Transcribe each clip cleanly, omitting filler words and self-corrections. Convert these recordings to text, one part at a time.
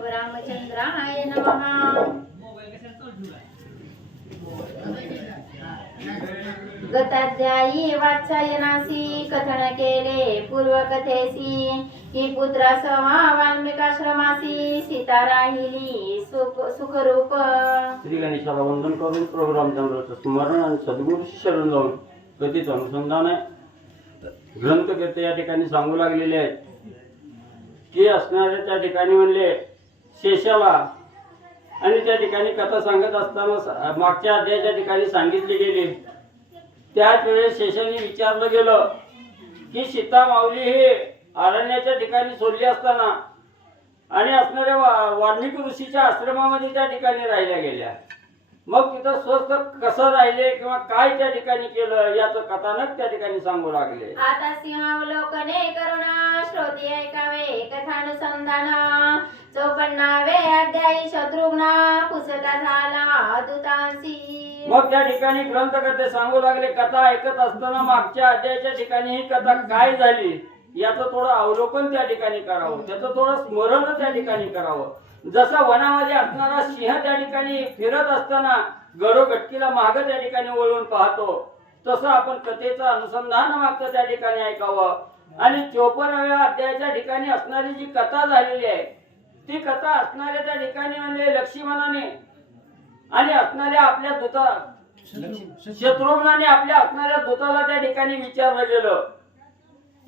भार्गव रामचंद्राय नमः। गताध्यायी वात्सायनासी कथन केले पूर्वकथेसी की पुत्रासह वाल्मिकाश्रमासी सीता राहिली सुखरूप। श्री गणेशाला वंदन करून प्रभू रामचंद्राचं स्मरण आणि सद्गुरू शरण जाऊन कधीच अनुसंधान ग्रंथकर्ते या ठिकाणी सांगू लागलेले आहेत की असणाऱ्या त्या ठिकाणी म्हणले शेषाला आणि त्या ठिकाणी कथा सांगत असताना मागच्या अध्यायाच्या ठिकाणी सांगितली गेली त्याच वेळेस शेषाने विचारलं गेलं की सीता माऊली हे अरण्याच्या ठिकाणी सोडली असताना आणि असणाऱ्या वाल्मिकी ऋषीच्या आश्रमामध्ये त्या ठिकाणी राहिल्या गेल्या, मग तिथं स्वस्थ कसं राहिले किंवा काय त्या ठिकाणी केलं याचं कथानक त्या ठिकाणी सांगू लागले। आता सिंहावलोकने करुणा श्रोती ऐकावे कथानुसंधान 54वे अध्यायी शत्रुघ्न पुसता झाला दूतांशी। मग त्या ठिकाणी ग्रंथकर्ते सांगू लागले कथा ऐकत असताना मागच्या अध्यायाच्या ठिकाणी ही कथा काय झाली याचं थोडं अवलोकन त्या ठिकाणी करावं, त्याचं थोडं स्मरण त्या ठिकाणी करावं। जसा वनामध्ये असणारा सिंह त्या ठिकाणी फिरत असताना गडोगटकीला माग त्या ठिकाणी वळून पाहतो तसं आपण कथेचं अनुसंधान मागचं त्या ठिकाणी ऐकावं। आणि 54व्या अध्यायाच्या ठिकाणी असणारी जी कथा झालेली आहे ती कथा असणाऱ्या त्या ठिकाणी म्हणजे लक्ष्मणाने आणि असणाऱ्या आपल्या दूता शत्रुघ्नाने आपल्या असणाऱ्या दूताला त्या ठिकाणी विचारलं गेलं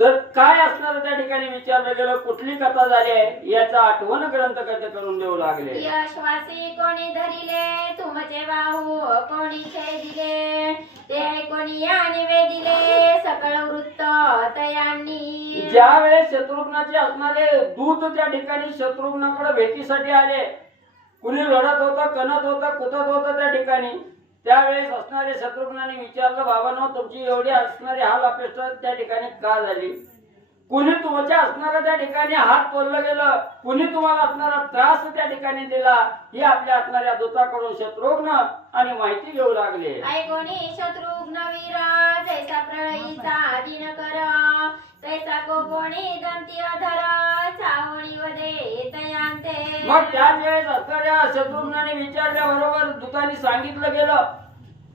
तर काय असणार त्या ठिकाणी विचारलं गेलं, कुठली कथा झाली आहे याचा आठवण ग्रंथकर्ते करून देऊ लागले। यशवासी कोणी धरिले तुमचे बाहू कोणी छेदिले ते कोणी या निवेदिले सकळ वृत्त तयांनी। ज्या वेळेस शत्रुघ्नाचे असणारे दूत त्या ठिकाणी शत्रुघ्नाकडे भेटीसाठी आले, कुणी लढत होतं कणत होतं कुतत होतं त्या ठिकाणी, त्यावेळेस असणारे शत्रुघ्नाने विचारलं बाबांनो तुमची एवढी असणारी हाल अपेक्षा त्या ठिकाणी का झाली, कुणी तुमच्या असणारा त्या ठिकाणी हात तोडलं गेलं, कुणी तुम्हाला असणारा त्रास त्या ठिकाणी दिला, ही आपल्या असणाऱ्या दूताकडून शत्रुघ्न आणि माहिती घेऊ लागले। ऐकोनी शत्रुघ्न वीर जैसा प्रळयीचा दिनकर तैसा कोपोणी दंती अधर चावणी वदे तयांते। मग त्याच वेळेस असणाऱ्या शत्रुघ्नाने विचारल्याबरोबर दूतांनी सांगितलं गेलं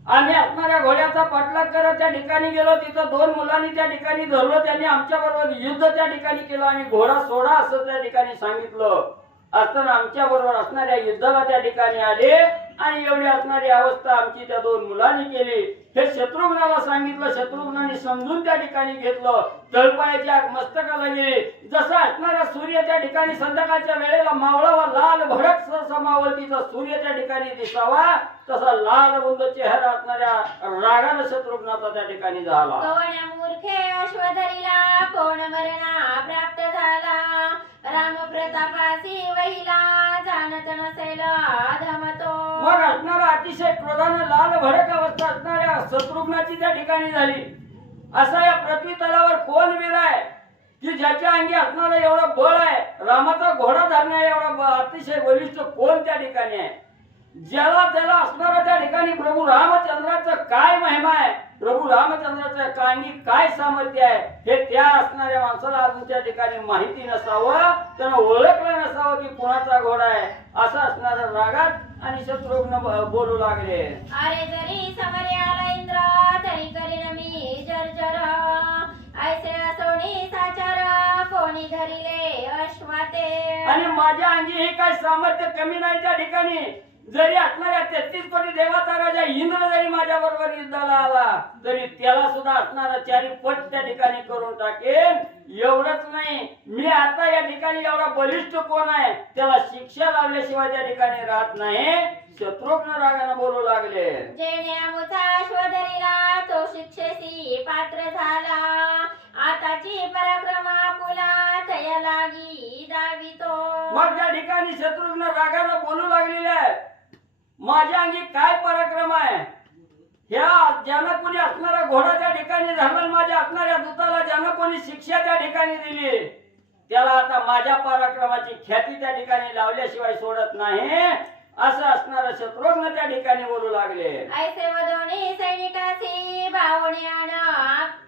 आम्ही असणाऱ्या घोड्याचा पाठलाग करत त्या ठिकाणी गेलो, तिथं 2 मुलांनी त्या ठिकाणी धरलो, त्यांनी आमच्या बरोबर युद्ध त्या ठिकाणी केलं, आम्ही घोडा सोडा असं त्या ठिकाणी सांगितलं असताना आमच्या बरोबर असणाऱ्या युद्धाला त्या ठिकाणी आले आणि एवढी असणारी अवस्था आमची त्या 2 मुलांनी केली। हे शत्रुघ्नाला सांगितलं, शत्रुघ्नाने समजून त्या ठिकाणी घेतलं, तळपायाच्या मस्तकाला गेले। जसा असणारा सूर्य त्या ठिकाणी संध्याकाळच्या वेळेला मावळावा लाल भडक सहसा मावळतीचा सूर्य त्या ठिकाणी दिसावा तसा लाल बुंद चेहरा असणाऱ्या रागाने शत्रुघ्नाचा त्या ठिकाणी झाला। कोण्या मूर्खे अश्वधरीला कोण मरणा प्राप्त झाला राम प्रतापासी वहिला जाणत नसेल अधमतो। मग असणारा अतिशय क्रोधाने लाल भडक अवस्था असणाऱ्या शत्रुघ्नाची त्या ठिकाणी झाली। असा या पृथ्वी तलावर कोण वीर आहे की ज्याच्या अंगी असणारा एवढा बळ आहे, रामाचा घोडा धरण्या एवढा अतिशय बलिष्ठ कोण त्या ठिकाणी आहे, ज्याला त्याला असणारा त्या ठिकाणी प्रभू रामचंद्राचं काय महिमा आहे, प्रभू रामचंद्राच्या अंगी काय सामर्थ्य आहे हे त्या असणाऱ्या माणसाला अजून त्या ठिकाणी माहिती नसावं, त्यानं ओळखलं नसावं की कोणाचा घोडा आहे असं असणाऱ्या रागात आणि शत्रुघ्न बोलू लागले। अरे जरी समरे आला इंद्र तरी करीन मी जर्जर ऐसे असोनी साचार कोणी धरिले अश्वाते। आणि माझ्या अंगी हे काय सामर्थ्य कमी नाही त्या ठिकाणी, जरी असणाऱ्या 33 कोटी देवाचा राजा इंद्र जरी माझ्या बरोबर युद्धाला आला तरी त्याला सुद्धा असणारा 4 पट त्या ठिकाणी करून टाकेन। एवढंच नाही, मी आता या ठिकाणी एवढा बलिष्ठ कोण आहे त्याला शिक्षा लावल्याशिवाय त्या ठिकाणी राहत नाही, शत्रुघ्न रागाने बोलू लागले। जेणे अमुचा अश्वधरीला तो शिक्षेसी पात्र झाला आताची पराक्रमा पुला तया लागी दावितो। मग त्या ठिकाणी शत्रुघ्न रागाने बोलू लागलेले आहे माझ्या अंगी काय पराक्रम आहे, ह्या ज्यानं कोणी असणारा घोडा त्या ठिकाणी धरला, माझ्या असणाऱ्या दूताला ज्यानं कोणी शिक्षा त्या ठिकाणी दिली त्याला आता माझ्या पराक्रमाची ख्याती त्या ठिकाणी लावल्याशिवाय सोडत नाही असं असणारा शत्रुघ्न त्या ठिकाणी बोलू लागले। ऐसे वदोनी सैनिकासी बावण्यान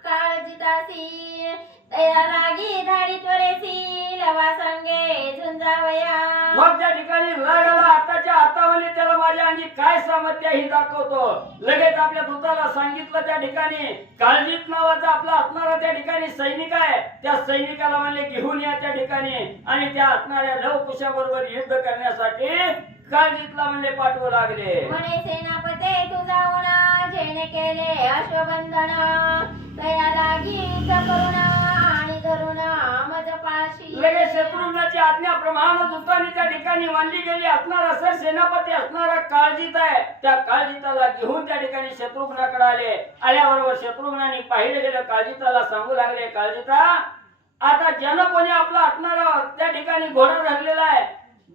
काळजितासी तया लागी धाडी त्वरेसी लवा संगे झुंजावया। मग त्या ठिकाणी राग आला. आताच्या हातामध्ये त्याला माझ्या अंगी काय सामर्थ्य आहे हे दाखवतो. लगेच आपल्या दूताला सांगितलं त्या ठिकाणी काळजीत नावाचा आपला असणारा त्या ठिकाणी सैनिक आहे. त्या सैनिकाला म्हणले घेऊन या त्या ठिकाणी आणि त्या असणाऱ्या लवकुशा बरोबर युद्ध करण्यासाठी काळजीतला म्हणले पाठवू लागले. म्हणे सेनापते तू जाऊन जेणे केले अश्वबंधन तया लागी युद्ध करून आणि धरून मज पाशी. लगेच शत्रुघ्नाची आज्ञाप्रमाणे दूतांनी त्या ठिकाणी मानली गेली. असणार असं सेनापती असणारा काळजीत आहे. त्या काळजीताला घेऊन त्या ठिकाणी शत्रुघ्नाकडे आले. आल्याबरोबर शत्रुघ्नाने पाहिलं गेलं. काळजीताला सांगू लागले काळजीता आता ज्यानं कोणी आपला असणारा त्या ठिकाणी घोडा धरलेला आहे,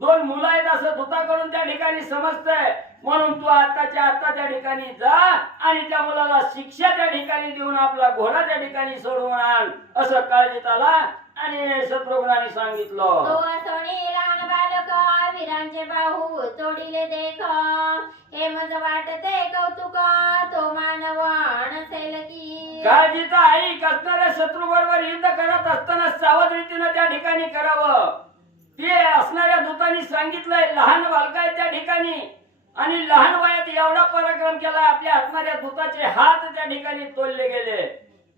2 मुलं आहेत असं दूताकडून त्या ठिकाणी समजतंय. म्हणून तू आताच्या आता त्या ठिकाणी जा आणि त्या मुलाला शिक्षा त्या ठिकाणी देऊन आपला घोडा त्या ठिकाणी सोडवून आण असं काळजीताला आणि शत्रुघ्नाने सांगितलं. तो सोने लहान बालक वीरांचे बाहू तोडिले देख हे मज वाटते कौतुक तो मानवान असेल की. काळजीचा आई असणाऱ्या शत्रू बरोबर युद्ध करत असताना सावध रीतीनं त्या ठिकाणी करावं. ते असणाऱ्या दूतांनी सांगितलंय लहान बालक आहे त्या ठिकाणी आणि लहान वयात एवढा पराक्रम केला. आपल्या असणाऱ्या दूताचे हात त्या ठिकाणी तोडले गेले.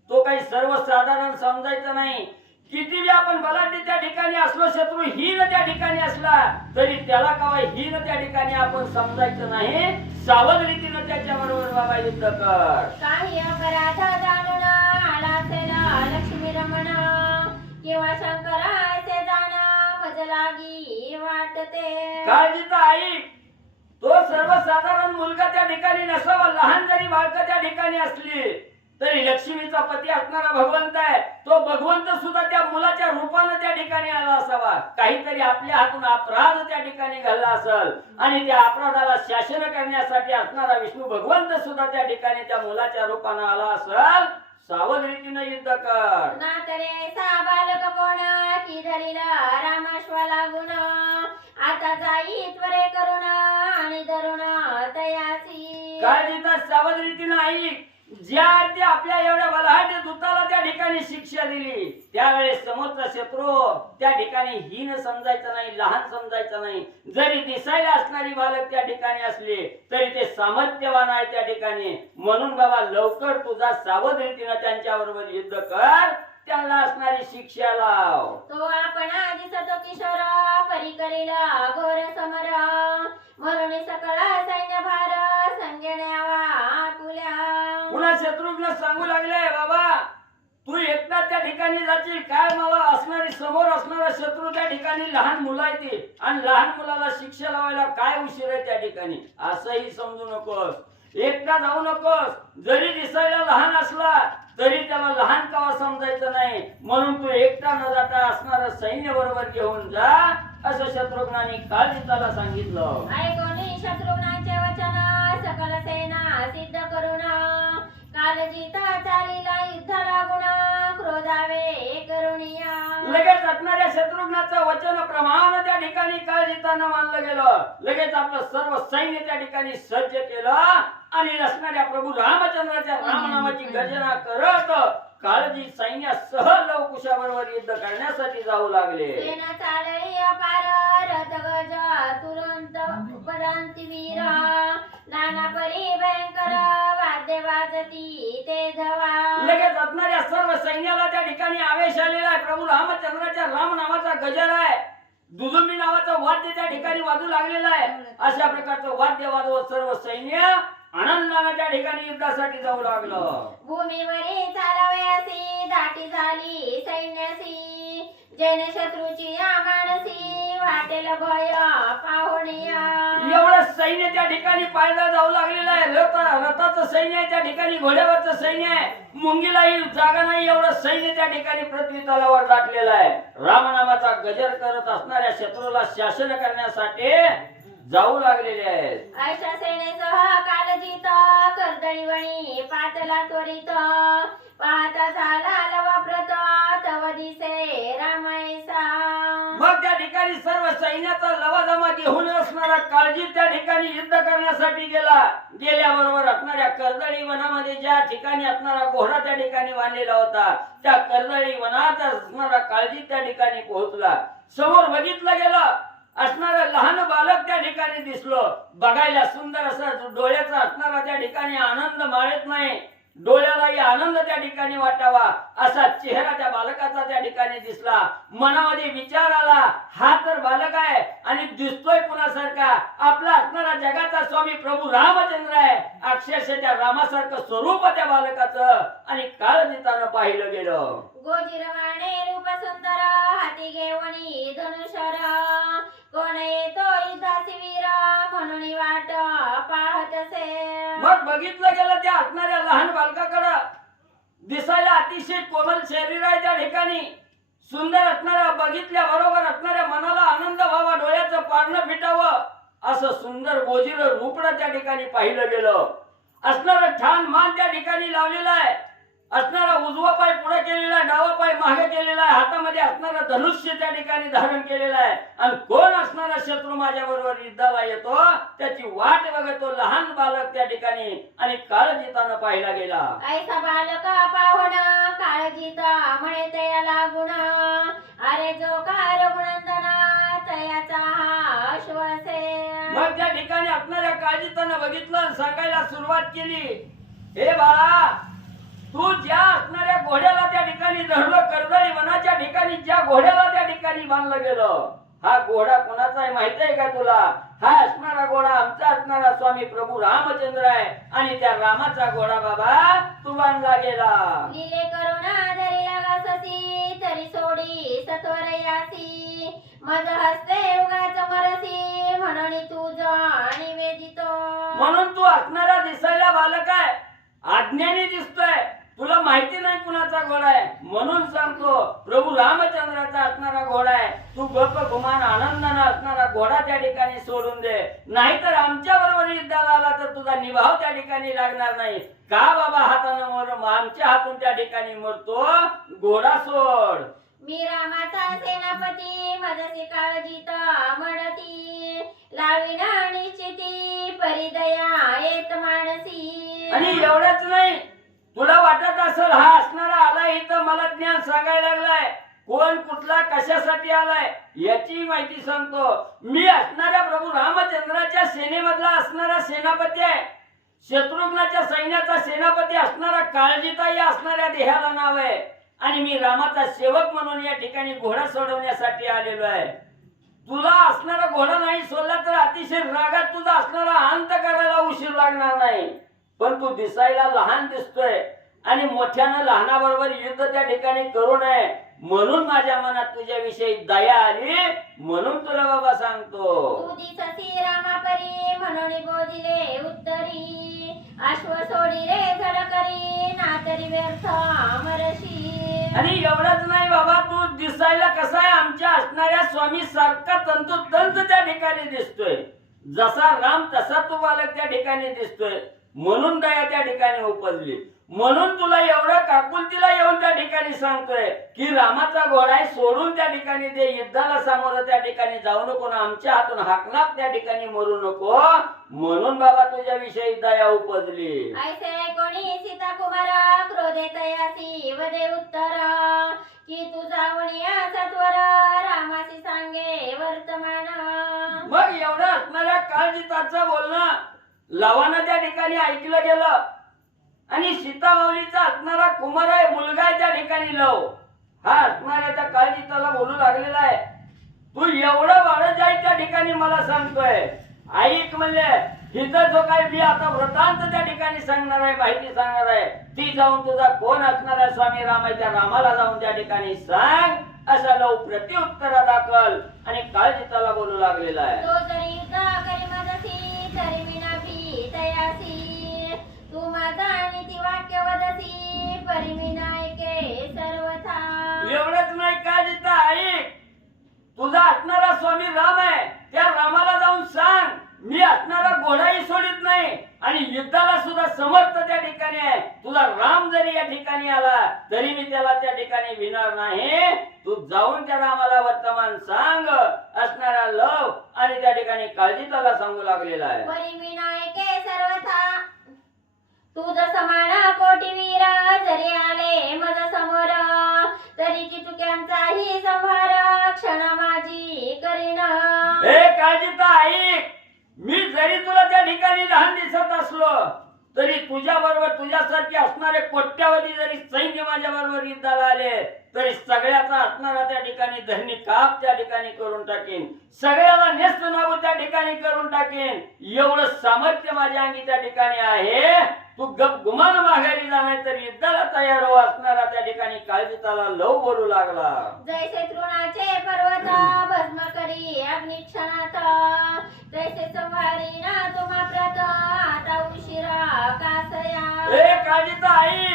तो काही सर्वसाधारण समजायचा नाही. किती आपण बलाढ्य त्या ठिकाणी असलो, शत्रू हीन त्या ठिकाणी असला तरी त्याला कवा हीन त्या ठिकाणी आपण समजायचं नाही. सावध रीतीनं त्याच्या बरोबर बाबा युद्ध कर. काही अपराध जाणून आला असेल लक्ष्मी रमण किंवा शंकराचे जाण मज लागी वाटते. काळजीचा आई तो सर्वसाधारण मुलगा त्या ठिकाणी नसावा. लहान जरी बालक त्या ठिकाणी असली तरी लक्ष्मीचा पती असणारा भगवंत आहे. तो भगवंत सुद्धा त्या मुलाच्या रूपानं त्या ठिकाणी आला असावा. काहीतरी आपल्या हातून अपराध त्या ठिकाणी घडला असेल आणि त्या अपराधाला शासन करण्यासाठी असणारा विष्णू भगवंत सुद्धा त्या ठिकाणी त्या मुलाच्या रूपानं आला असेल. सावध रीतीनं युद्ध कर. ना तरे सा बालक कोण की धरीला रामाश्वा लागून आता जाई त्वरे करून आणि धरून तयासी. काळजीचा सावध रीतीनं आई ज्या अर्थी आपल्या एवढ्या बलाढ्य दूताला त्या ठिकाणी शिक्षा दिली त्यावेळेस समोरचा शत्रू त्या ठिकाणी हीन समजायचं नाही, लहान समजायचं नाही. जरी दिसायला असणारी बालक त्या ठिकाणी असली तरी ते सामर्थ्यवान आहे त्या ठिकाणी. म्हणून बाबा लवकर तुझा सावध रीतीनं त्यांच्या बरोबर युद्ध कर. त्याला असणारी शिक्षा लाव. तो आपण दिसतो किशोर परी करीला घोर समर म्हणून सकळ सैन्य भार संगण्यावा पुल्या. पुन्हा शत्रुघ्न सांगू लागले बाबा तू एकटा त्या ठिकाणी जाशील काय. मला असणारी समोर असणारा शत्रू त्या ठिकाणी लहान मुलं आहे ती आणि लहान मुलाला शिक्षा लावायला काय उशीर आहे त्या ठिकाणी असंही समजू नकोस. एकटा जाऊ नकोस. जरी दिसायला लहान असला तरी त्याला लहान कवा समजायचं नाही. म्हणून तू एकटा न जाता असणारं सैन्य बरोबर घेऊन जा असं शत्रुघ्नाने काळजीताला सांगितलं. ऐकोनी शत्रुघ्नाचे वचन सकल सेना सिद्ध करून कालजीता चालीला युद्ध लागून क्रोधावे करुणिया. लगेच असणाऱ्या शत्रुघ्नाचं वचन प्रमाण त्या ठिकाणी काळजीतानं मानलं गेलं. लगेच आपलं सर्व सैन्य त्या ठिकाणी सज्ज केलं आणि असणाऱ्या प्रभू रामचंद्राच्या रामनामाची गर्जना करत काळजी सैन्यासह लवकुशाबरोबर युद्ध करण्यासाठी जाऊ लागले. सेना चालली अपार रथ गज तुरंत उपदांती वीर नाना परी भयंकर वाद्य वाजती ते धवा. लगेच असणाऱ्या सर्व सैन्याला त्या ठिकाणी आवेश आलेला आहे. प्रभू रामचंद्राच्या राम नावाचा गजर आहे. दुदुंबी नावाचं वाद्य त्या ठिकाणी वाजू लागलेलं आहे. अशा प्रकारचं वाद्य वाजवत सर्व सैन्य आनंदाने त्या ठिकाणी युद्धासाठी जाऊ लागलं. भूमीवरी चालवयासी दाटी झाली सैन्यासी जैन शत्रूची मानसी वाटेल भय पाहुणिया. एवढं सैन्य त्या ठिकाणी पायदळ जाऊ लागलेलं आहे. रथाचं सैन्य आहे त्या ठिकाणी, घोड्यावरचं सैन्य आहे. मुंगीलाही जागा नाही एवढं सैन्य त्या ठिकाणी पृथ्वी तलावर दाटलेलं आहे. रामनामाचा गजर करत असणाऱ्या शत्रूला शासन करण्यासाठी जाऊ लागलेले आहेत. ऐशा सेनेसह कालजीत कर्दळीवणी पातला त्वरित पाहता झाला लवाप्रत तव दिसे रामायसा. मग त्या ठिकाणी सर्व सैन्याचा लवाजमा घेऊन असणारा काळजी त्या ठिकाणी युद्ध करण्यासाठी गेला. गेल्याबरोबर असणाऱ्या कर्दळी वनामध्ये ज्या ठिकाणी असणारा घोडा त्या ठिकाणी बांधलेला होता त्या कर्दळी वनात असणारा काळजी त्या ठिकाणी पोहोचला. समोर बघितलं गेलं असणारा विचार आला, हा तर बालक आहे आणि दिसतोय कुणासारखा, आपला असणारा जगाचा स्वामी प्रभू रामचंद्र आहे. अक्षरशः त्या रामासारखं स्वरूप त्या बालकाचं आणि काळजीतानं पाहिलं गेलं. गोजिरवाणे रूप सुंदर हाती घेवणी धनुष्यर कोण येतो युद्धासी वीर म्हणून वाट पाहतसे. मग बघितलं गेलं त्या असणाऱ्या लहान बालकाकडं, दिसायला अतिशय कोमल शरीर आहे त्या ठिकाणी, सुंदर असणाऱ्या, बघितल्या बरोबर असणाऱ्या मनाला आनंद व्हावा, डोळ्याचं पारणं फिटावं असं सुंदर गोजिर रूपडं त्या ठिकाणी पाहिलं गेलं. असणारं ठाण मान त्या ठिकाणी लावलेलं आहे, असणारा उजवा पाय पुढे केलेला आहे, डावा पाय मागे केलेला आहे, हातामध्ये असणारा धनुष्य त्या ठिकाणी धारण केलेला आहे. आणि कोण असणारा शत्रू माझ्या बरोबर युद्धाला येतो त्याची वाट बघतो लहान बालक त्या ठिकाणी आणि काळजीतानं पाहिला गेला. ऐसा बालक पाहुण काळजीता म्हणे तया लागुण अरे जो कार गुणंदना तयाचा हा श्वासे. मग त्या ठिकाणी असणाऱ्या काळजीतानं बघितलं आणि सांगायला सुरुवात केली, हे बाळा, तू ज्या असणाऱ्या घोड्याला त्या ठिकाणी धरलं, कर्दळी वनाच्या ठिकाणी ज्या घोड्याला त्या ठिकाणी बांधलं गेलं, हा घोडा कोणाचा आहे माहित आहे का तुला? हा असणारा घोडा आमचा असणारा स्वामी प्रभू रामचंद्र आहे आणि त्या रामाचा घोडा बाबा तू बांधला गेला. लिले करुणा धरी लागससी तरी सोडी सत्वर यासी मज हस्ते उगाच मरसी म्हणून तू जाणी वेदितो. म्हणून तू असणारा दिसायला बालक आहे, अज्ञानी दिसतोय, तुला माहिती नाही कुणाचा घोडा आहे, म्हणून सांगतो प्रभू रामचंद्राचा असणारा घोडा आहे. तू गप्प गुमान आनंदाने असणारा घोडा त्या ठिकाणी सोडून दे, नाहीतर आमच्या बरोबर युद्धाला आला तर तुझा निभाव त्या ठिकाणी लागणार नाही. का बाबा हातानं मर, आमच्या हातून त्या ठिकाणी मरतो, घोडा सोड. मी रामाचा सेनापती मदसी काळजीत म्हणती लावीन निश्चिती परिदया येत मानसी. आणि एवढंच नाही, तुला वाटत असेल हा असणारा आलाय इथं मला ज्ञान सांगायला लागलाय, कोण कुठला कशासाठी आलाय याची माहिती सांगतो. मी असणाऱ्या प्रभू रामचंद्राच्या सेनेमधला असणारा सेनापती आहे, शत्रुघ्नाच्या सैन्याचा सेनापती असणारा काळजीता या असणाऱ्या देहाला नाव आहे आणि मी रामाचा सेवक म्हणून या ठिकाणी घोडा सोडवण्यासाठी आलेलो आहे. तुला असणारा घोडा नाही सोडला तर अतिशय रागात तुझा असणारा अंत करायला उशीर लागणार नाही. पण तू दिसायला लहान दिसतोय आणि मोठ्यानं लहानाबरोबर युद्ध त्या ठिकाणी करू नये म्हणून माझ्या मनात तुझ्याविषयी दया आली, म्हणून तुला बाबा सांगतो. तू दिससी रामापरी म्हणून बोधिले उत्तरी अश्व सोडी रे झडकरी नातरी व्यर्थ अमरशी. आणि एवढंच नाही बाबा, तू दिसायला कसा आहे आमच्या असणाऱ्या स्वामी सारखा तंतोतंत त्या ठिकाणी दिसतोय, जसा राम तसा तू बालक त्या ठिकाणी दिसतोय, म्हणून दया त्या ठिकाणी उपजली. म्हणून तुला एवढं काकुलतीला येऊन त्या ठिकाणी सांगतोय की रामाचा घोडा आहे सोडून त्या ठिकाणी दे, युद्धाला सामोरं त्या ठिकाणी जाऊ नको, आमच्या हातून हाकनाक त्या ठिकाणी मरू नको, म्हणून बाबा तुझ्याविषयी दया उपजली. ऐसे कोणी सीता कुमार क्रोधे तयासी वदे उत्तर की तू जाऊन या सत्वर रामासी सांगे वर्तमान. मग एवढं असणाऱ्या काळजीताचं बोलणं लवानं त्या ठिकाणी ऐकलं गेलं आणि सीतामाऊलीचा असणारा कुमार आहे, मुलगा आहे त्या ठिकाणी लव, हा असणाऱ्या त्या काळजीताला बोलू लागलेला आहे, तू एवढं वाढत जाई त्या ठिकाणी मला सांगतोय, ऐक म्हणले हिचं जो काय मी आता वृत्तांत त्या ठिकाणी सांगणार आहे, माहिती सांगणार आहे, ती जाऊन तुझा कोण असणार आहे स्वामी राम आहे त्या रामाला जाऊन त्या ठिकाणी सांग, असा लव प्रत्युत्तर दाखल आणि काळजीताला बोलू लागलेला आहे. तो जरी युद्ध करी मदसी तरी मी नाही तयासी तू माझा नीती वाक्य वदसी परी मी नायके सर्वथा. एवढंच नाही काळजीता, ऐक, तुझा असणारा स्वामी राम आहे त्या रामाला जाऊन सांग मी असणारा घोडाही सोडित नाही आणि युद्धाला सुद्धा समर्थ त्या ठिकाणी आहे, तुझा राम जरी या ठिकाणी आला तरी मी त्याला त्या ठिकाणी भिणार नाही, तू जाऊन त्या रामाला वर्तमान सांग असणारा लव आणि त्या ठिकाणी काळजीताला सांगू लागलेला आहे. परी मी नायके सर्वथा तुझ समान कोटी वीर जरी आले मज समोर तरी की चुक्यांचाही संहार क्षण माझी करीन. हे काळजीता ऐक, मी जरी तुला त्या ठिकाणी लहान दिसत असलो तरी तुझ्या बरोबर तुझ्यासारखे असणारे कोट्यावधी जरी सैन्य माझ्या बरोबर युद्धाला आले तरी सगळ्याचा असणारा त्या ठिकाणी धरणी काप त्या ठिकाणी करून टाकेन, सगळ्याला नेस्त नाबूद त्या ठिकाणी करून टाकेन, एवढं सामर्थ्य माझ्या अंगी त्या ठिकाणी आहे. तू गप गुमान माघारी जाणार तर युद्धाला तयार हो असणारा त्या ठिकाणी काळजीताला लव बोलू लागला. जैसे तृणाचे पर्वत भस्म करी अग्निक्षणात, तैसे संहारी ना तुम्हा प्रत आता उशिरा कासया. ए काळजीता आई,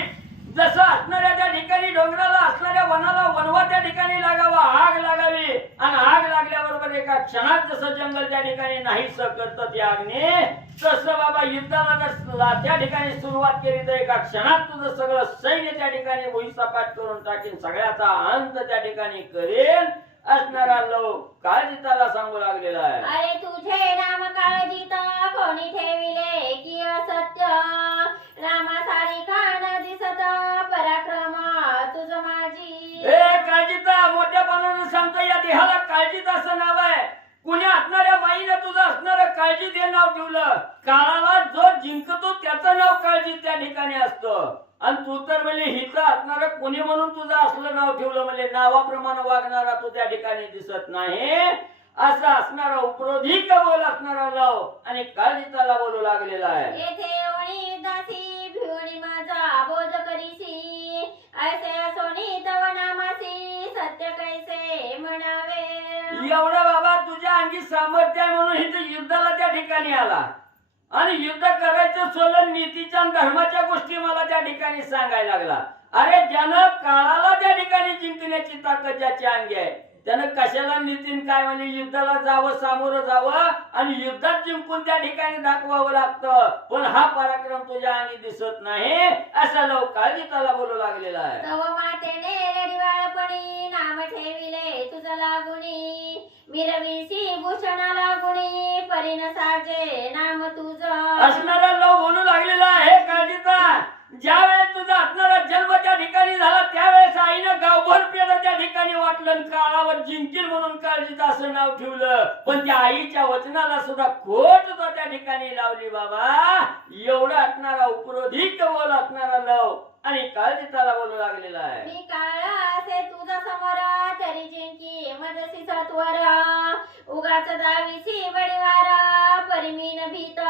जसं असणाऱ्या त्या ठिकाणी डोंगराला असणाऱ्या वनाला वनवा त्या ठिकाणी लागावा, आग लागावी, आणि आग लागल्याबरोबर एका क्षणात जसं जंगल त्या ठिकाणी नाहीस करतं त्या आगने, तसं बाबा युद्धाला जर त्या ठिकाणी सुरुवात केली तर एका क्षणात तुझं सगळं सैन्य त्या ठिकाणी भुईसपाट करून टाकेन, सगळ्याचा अंत त्या ठिकाणी करेन असणारा लोक काळजीताला सांगू लागलेला आहे. अरे तुझे नाम काळजीत कोणी ठेविले की असत्य, रामासारिखा न दिसत पराक्रम तुझ माझी. ए काळजीता, मोठ्यापणानं सांगतो या देहाला काळजीत असं नाव आहे. कुणी असणाऱ्या माईने तुझं असणारं काळजीत हे नाव ठेवलं. काळाला जो जिंकतो त्याचं नाव काळजीत त्या ठिकाणी असतं, आणि तू तर म्हणजे हिचं असणार कोणी म्हणून तुझं असलं नाव ठेवलं, म्हणजे नावाप्रमाणे वागणारा तू त्या ठिकाणी दिसत नाही, असं असणारा उपरोधिक बोल असणारा नाव आणि काळजीताला बोलू लागलेला आहे. येथे ओणी दासी भिवणी माझा बोध करीसी, ऐसे सोनी तव नामासी सत्य कैसे म्हणावे. एवढा बाबा तुझ्या अंगी सामर्थ्य आहे म्हणून इथं युद्धाला त्या ठिकाणी आला, आणि युद्ध करायचं सोलन नीतीच्या आणि धर्माच्या गोष्टी मला त्या ठिकाणी सांगायला लागला. अरे ज्यानं काळाला त्या ठिकाणी जिंकण्याची ताकद ज्याच्या अंगी आहे, त्यानं कशाला नीतीन काय म्हणजे युद्धाला जावं, सामोरं जावं आणि युद्धात जिंकून त्या ठिकाणी दाखवावं लागतं. पण हा पराक्रम तुझ्या अंगी दिसत नाही, असा लोक काळजीताला बोलू लागलेला आहे. तव मातेने लढिवाळपणी नाम ठेविले तुझ लागुनी, मिरविसी भूषणा लागुनी परिण साजे नाम तुझं. असणारा लोक बोलू लागलेला आहे. काळजीता, ज्या वेळेस तुझा असणारा जन्म त्या ठिकाणी झाला त्यावेळेस आईनं गावभर पेढं त्या ठिकाणी वाटलं, काळावर जिंकील म्हणून काळजीत असं नाव ठेवलं, पण त्या आईच्या वचनाला सुद्धा खोट तो त्या ठिकाणी लावली. बाबा एवढा असणारा उपरोधिक बोल असणारा लव आणि काळजीताला बोलू लागलेला आहे. मी काळ असे तुझा समोर तरी जिंकी मजसी सत्वर, उगाच दावीसी बडीवार परिमीन भीत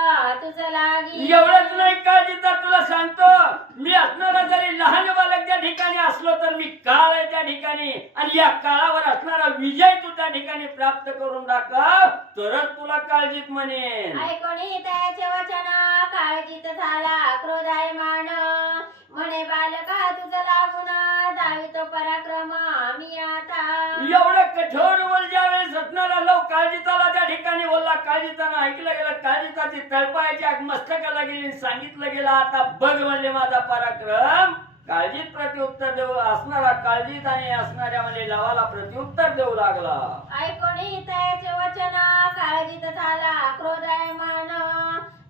तुझ लागी. एवढंच नाही काळजीता, तुला सांगतो मी असणारा जरी लहान बालक त्या ठिकाणी असलो तर मी काळ आहे त्या ठिकाणी, आणि या काळावर असणारा विजय तू त्या ठिकाणी प्राप्त करून दाखव तरच तुला काळजीत म्हणेन. ऐकोणी त्याचे वचन काळजीत झाला क्रोधाय मान, म्हणे बालका तुझ लागून दावितो पराक्रम मी आता. एवढं कठोर बोल ज्या वेळेस असणारा लोक काळजीताला त्या ठिकाणी बोलला, काळजीतानं ऐकलं गेलं, काळजीताची तळपायाच्या मस्तकाला गेली, सांगितलं गेलं आता बघ म्हणले माझा पराक्रम. काळजीत प्रत्युत्तर देऊ असणारा काळजीत आणि असणाऱ्या म्हणजे लावाला प्रत्युत्तर देऊ लागला. ऐकोणी त्याचे वचन काळजीत झाला क्रोधाय मान,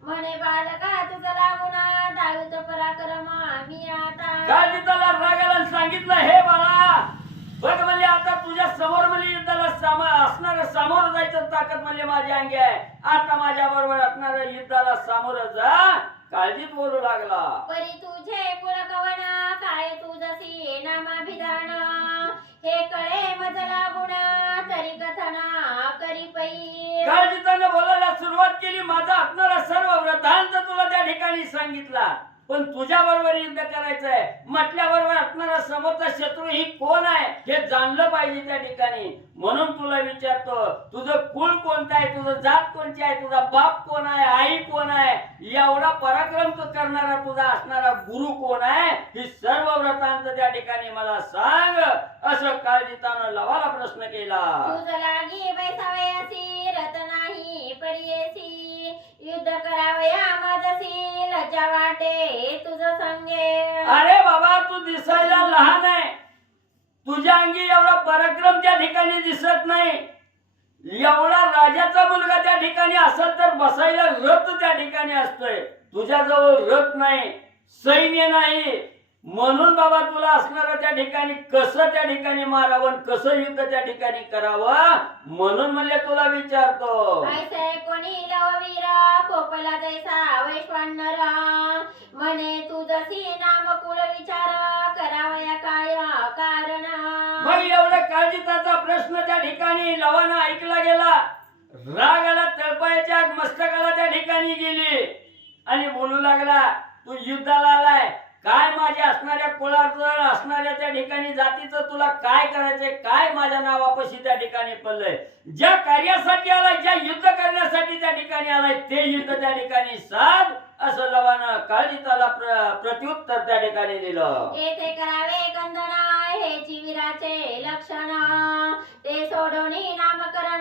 म्हणे बालका तुझ लागून दावितो पराक्रम मी आता. काळजीताला रागाला सांगितलं, हे बाळा बघ म्हणले आता तुझ्या समोर म्हणजे युद्धाला असणारं सामोरं जायचं ताकद म्हणजे माझ्या अंगी आहे, आता माझ्या बरोबर असणाऱ्या युद्धाला सामोरं जा. काळजीत बोलू लागला. परी तुझे कुळ कवन काय तुझसी नामाभिधान, हे कळे मज लागुण तरी कथना करी पै. काळजीतानं बोलायला सुरुवात केली, माझा असणारा सर्व वृत्तांत तुला त्या ठिकाणी सांगितला, पण तुझ्या बरोबर युद्ध करायचंय म्हटल्याबरोबर असणारा समोरचा शत्रू ही कोण आहे हे जाणलं पाहिजे त्या ठिकाणी. म्हणून तुला विचारतो, तुझं कुळ कोणतं आहे, तुझं जात कोणती आहे, तुझा बाप कोण आहे, आई कोण आहे, एवढा पराक्रम करणारा तुझा असणारा गुरु कोण आहे, ही सर्व वृत्तांत त्या ठिकाणी मला सांग, असं काळजीतानं लवाला प्रश्न केला. तुझ लागी बैसावयासी रत नाही परियेसी, युद्ध करावया माझसी लज्जा वाटे तुझ संगे. अरे बाबा तू दिसायला लहान आहे, तुझ्या अंगी एवढा पराक्रम त्या ठिकाणी दिसत नाही, एवढा राजाचा मुलगा त्या ठिकाणी असेल तर बसायला रथ त्या ठिकाणी असतोय, तुझ्याजवळ रथ नाही, सैन्य नाही, म्हणून बाबा तुला असणारं त्या ठिकाणी कसं त्या ठिकाणी मारावं, कसं युद्ध त्या ठिकाणी करावं, म्हणून म्हणले तुला विचारतो. ऐसे कोणी लववीर कोपला जैसा वैश्वानर, म्हणे तुझसी नाम कुळ विचार करावया काय कारण. मग एवढा काळजीचा प्रश्न त्या ठिकाणी लवानं ऐकला गेला. राग आला, तळपायाच्या आग मस्तकाला त्या ठिकाणी गेली आणि बोलू लागला, तू युद्धाला आलाय काय? माझ्या असणाऱ्या कुळाचं असणाऱ्या त्या ठिकाणी जातीचं तुला काय करायचंय? काय माझ्या नावापाशी त्या ठिकाणी पडलंय? ज्या कार्यासाठी आलाय, ज्या युद्ध करण्यासाठी त्या ठिकाणी आलाय, ते युद्ध त्या ठिकाणी साध, असं लवानं काळजीताला प्रत्युत्तर त्या ठिकाणी दिलं. येथे करावे कंदना हेची वीराचे लक्षण, ते सोडोनी नामकरण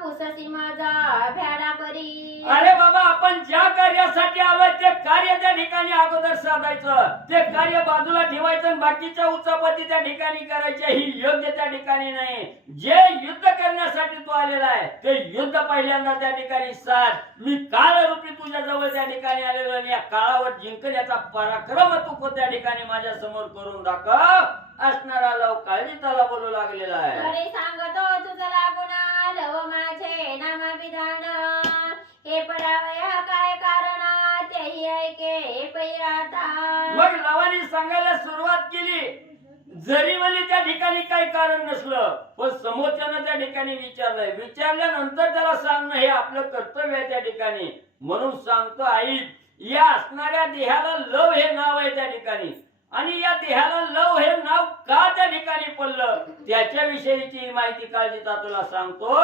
पुससी माझा भ्याडा परी. अरे बाबा, आपण ज्या कार्यासाठी आलोय ते कार्य त्या ठिकाणी अगोदर साधायचं, ते कार्य बाजूला ठेवायचं आणि बाकीच्या उचापती त्या ठिकाणी करायच्या, ही योग्य त्या ठिकाणी नाही. जे युद्ध करण्यासाठी तू आलेला आहे ते युद्ध पहिल्यांदा त्या ठिकाणी साध. मी काळरूपी तुझ्या जवळ त्या ठिकाणी आलेलो आणि या काळावर जिंकण्याचा पराक्रम तू त्या ठिकाणी माझ्या समोर करून दाखव, असणारा लव काळजीताला बोलू लागलेला आहे. अरे सांगतो तुझं लागुना लव माझे नामाभिधान, हे पडावया काय कारण तेही ऐके पै आता. मग लवानी सांगायला सुरुवात केली. जरी मला त्या ठिकाणी काही कारण नसलं, पण समोरच्यानं त्या ठिकाणी विचारलंय, विचारल्यानंतर त्याला सांगणं हे आपलं कर्तव्य आहे त्या ठिकाणी. म्हणून सांगतो, आई, या असणाऱ्या देहाला लव हे नाव आहे त्या ठिकाणी, आणि या देहाला लव हे नाव का त्या ठिकाणी पडलं त्याच्याविषयीची माहिती काळजीता तुला सांगतो.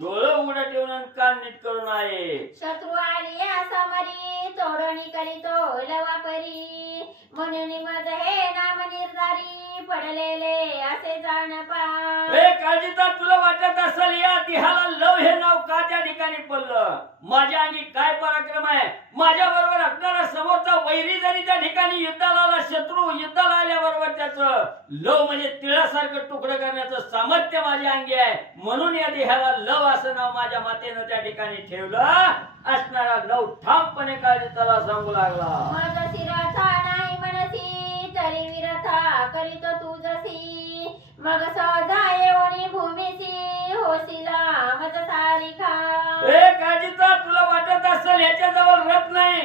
डोळं उघडं ठेवून आणि कान नीट करून आहे. शत्रू आली समरी तोडणी करीतो लवापरी, म्हणून मज हे नाम निर्धारी पडलेले असे जाण पा. हे काळजीता, तुला वाटत असेल या देहाला लव हे नाव का त्या ठिकाणी पडलं? माझ्या अंगी काय पराक्रम आहे? माझ्या बरोबर असणारा समोरचा वैरी जरी त्या ठिकाणी युद्धाला आला, शत्रू युद्धाला आल्याबरोबर त्याचं लव म्हणजे तिळासारखं तुकडं करण्याचं सामर्थ्य माझ्या अंगी आहे. म्हणून या देहाला लव असं नाव माझ्या मातेनं त्या ठिकाणी ठेवलं. असणारा लव ठामपणे काळजीताला सांगू लागला, माझा शिराचा नाही म्हणसी तरी विरथा करीतो तू जशी, मग सहजा येऊनी भूमीसी होशीला मज सारिखा. हे काळजीता, तुला वाटत असेल याच्याजवळ रथ नाही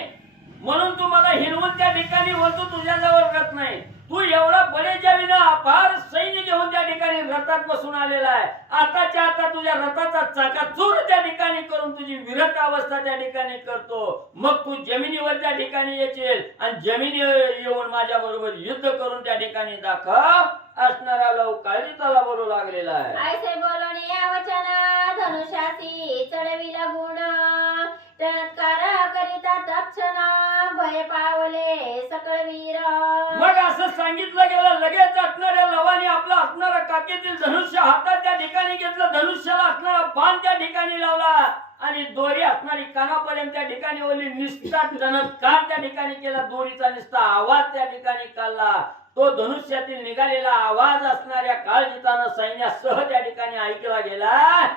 म्हणून तू मला हिरवून त्या ठिकाणी बोलतो तुझ्याजवळ रथ नाही. तू एवढा बडेजावीनं अपार सैन्य घेऊन त्या ठिकाणी रथात बसून आलेला आहे. आताच्या आता तुझ्या रथाचा चाकाचूर त्या ठिकाणी करून तुझी विरत अवस्था त्या ठिकाणी करतो. मग तू जमिनीवर त्या ठिकाणी येशील आणि जमिनीवर येऊन माझ्या बरोबर युद्ध करून त्या ठिकाणी दाखव. असणारा लव काळजीताला बोलू लागलेला आहे. ऐसे बोलणे या वचन धनुष्यासी चढविला गुण, चमत्कार करिता तक्षण भय पावले सकळ वीर. मग असं सांगितलं गेलं, लगेच असणाऱ्या लवाने आपला असणारा काकेतील धनुष्य हातात त्या ठिकाणी घेतलं, धनुष्याला असणारा बाण त्या ठिकाणी लावला आणि दोरी असणारी कानापर्यंत त्या ठिकाणी ओली, निस्ता चमत्कार त्या ठिकाणी केला, दोरीचा निस्ता आवाज त्या ठिकाणी काढला. तो धनुष्यातील निघालेला आवाज असणाऱ्या काळजीतानं सैन्यासह त्या ठिकाणी ऐकला गेला.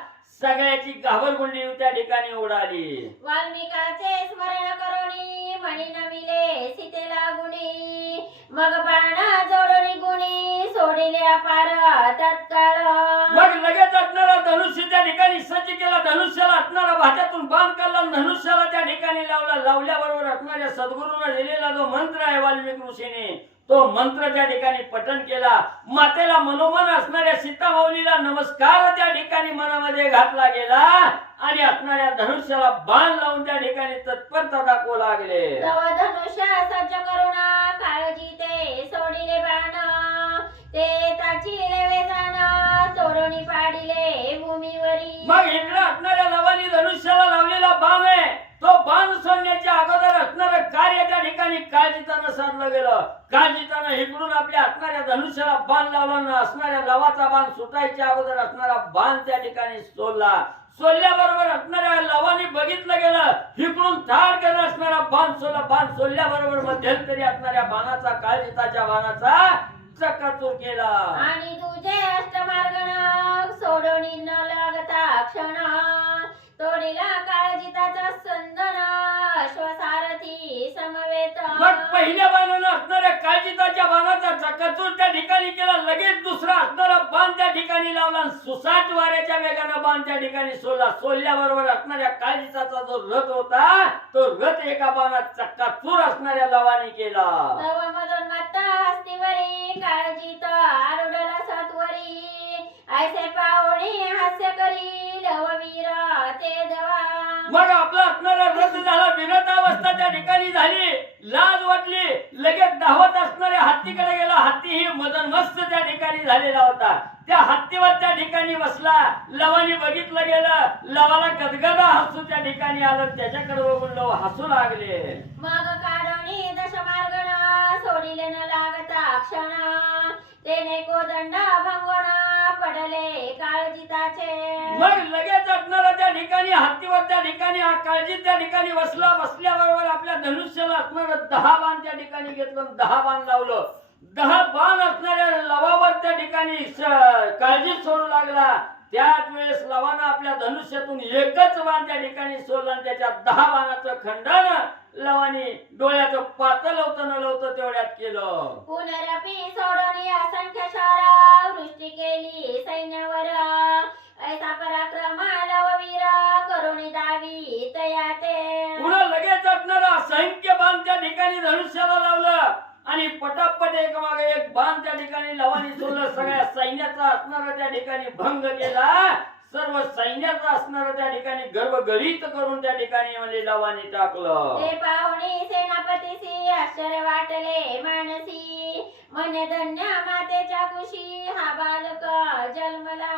सगळ्याची घाबरगुंडी त्या ठिकाणी उडाली. वाल्मिकाचे स्मरण करोनी म्हणी नविले सीतेला गुणी, मग बाण जोडोनी गुणी सोडिले अपार तत्काळ. मग लगेच असणारा धनुष्य त्या ठिकाणी सज्ज केला, धनुष्याला असणारा भात्यातून बाण काढला, धनुष्याला त्या ठिकाणी लावला. लावल्याबरोबर असणाऱ्या सद्गुरूने दिलेला जो मंत्र आहे वाल्मिक ऋषीने, तो मंत्र त्या ठिकाणी पठण केला. मातेला मनोमन असणाऱ्या सीतामाऊलीला नमस्कार त्या ठिकाणी मनामध्ये घातला गेला आणि असणाऱ्या धनुष्याला बाण लावून त्या ठिकाणी तत्परता दाखवू लागले. तव धनुष्य सज्ज करुणा काळजी ते सोडिले बाण, ते ताची लेवे जाण तोरणी पाडिले भूमीवरी. मग इकडे असणाऱ्या लवानी धनुष्याला लावलेला बाण आहे, तो बाण सोडण्याच्या अगोदर असणारं कार्य त्या ठिकाणी काळजीतानं साधलं गेलं. काळजीतानं इकडून आपल्या असणाऱ्या धनुष्याला बाण लावला, असणाऱ्या लवाचा बाण सुटायच्या अगोदर असणारा बाण त्या ठिकाणी सोडला. सोडल्याबरोबर असणाऱ्या लवानी बघितलं गेलं, इकडून थाड करत असणारा बाण सोडला. बाण सोडल्याबरोबर मध्यंतरी असणाऱ्या बाणाचा, काळजीताच्या बाणाचा चक्काचूर केला आणि तुझे अष्टमार्गण सोडोनी न लागता क्षण, तोडिला काळजीताचा संदन अश्वसारथी समवेत. मग पहिल्या बाणानं असणाऱ्या काळजीताच्या बाणाचा चक्काचूर त्या ठिकाणी केला. लगेच दुसरा असणारा बाण त्या ठिकाणी लावला, सुसाट वाऱ्याच्या वेगानं बाण त्या ठिकाणी सोडला. सोडल्याबरोबर असणाऱ्या काळजीताचा जो रथ होता तो रथ एका बाणात चक्काचूर असणाऱ्या लवानी केला. तव मधून मत्त हस्तीवरी काळजीत आरुडला सत्वरी, परी ऐसे पाहुणे हास्य करी लववीर ते दवा. मग आपला असणारा रथ झाला, विरतावस्था त्या ठिकाणी झाली, लाज वाटली, लगेच धावत असणाऱ्या हत्तीकडे गेला. हत्ती ही मदनमस्त त्या ठिकाणी झालेला होता. त्या हत्तीवर त्या ठिकाणी बसला. लवानी बघितलं गेलं, लवाला गदगदा हसू त्या ठिकाणी आलं. त्याच्याकडे बघून लव हसू लागले. मग काढणी दशमार्गण सोडिले न लागता क्षण तेने कोदंडा भंगण पडले काळजिताचे. मग लगेच असणारा त्या ठिकाणी हत्तीवर त्या ठिकाणी काळजी त्या ठिकाणी बसला. बसल्याबरोबर आपल्या धनुष्याला असणारं 10 बाण त्या ठिकाणी घेतलं, 10 बाण लावलं. 10 बाण असणाऱ्या लवावर त्या ठिकाणी काळजी सोडू लागला. त्याच वेळेस लवानं आपल्या धनुष्यातून एकच बाण त्या ठिकाणी सोडला आणि त्याच्या 10 बाणाचं खंडन लवानी डोळ्याचं पातळ होतं न लवतं तेवढ्यात केलं. पुनरपी सोडून असंख्य शारा वृष्टी केली सैन्यावर ऐसा पराक्रम लववीर करुणी दावी तयाते. पुन्हा लगेच असणारा असंख्य बाण त्या ठिकाणी धनुष्याला लावलं आणि पटापट एक मागे एक बाण त्या ठिकाणी लवानी सोडलं. सगळ्या सैन्याचा असणारा त्या ठिकाणी भंग केला. सर्व सैन्याचा असणारा त्या ठिकाणी गर्भगरीत करून त्या ठिकाणी म्हणजे लवानी टाकलं. ते पाहुणे सेनापतीसी आश्चर्य वाटले मानसी म्हणे धन्य मातेच्या कुशी हा बालक जन्मला.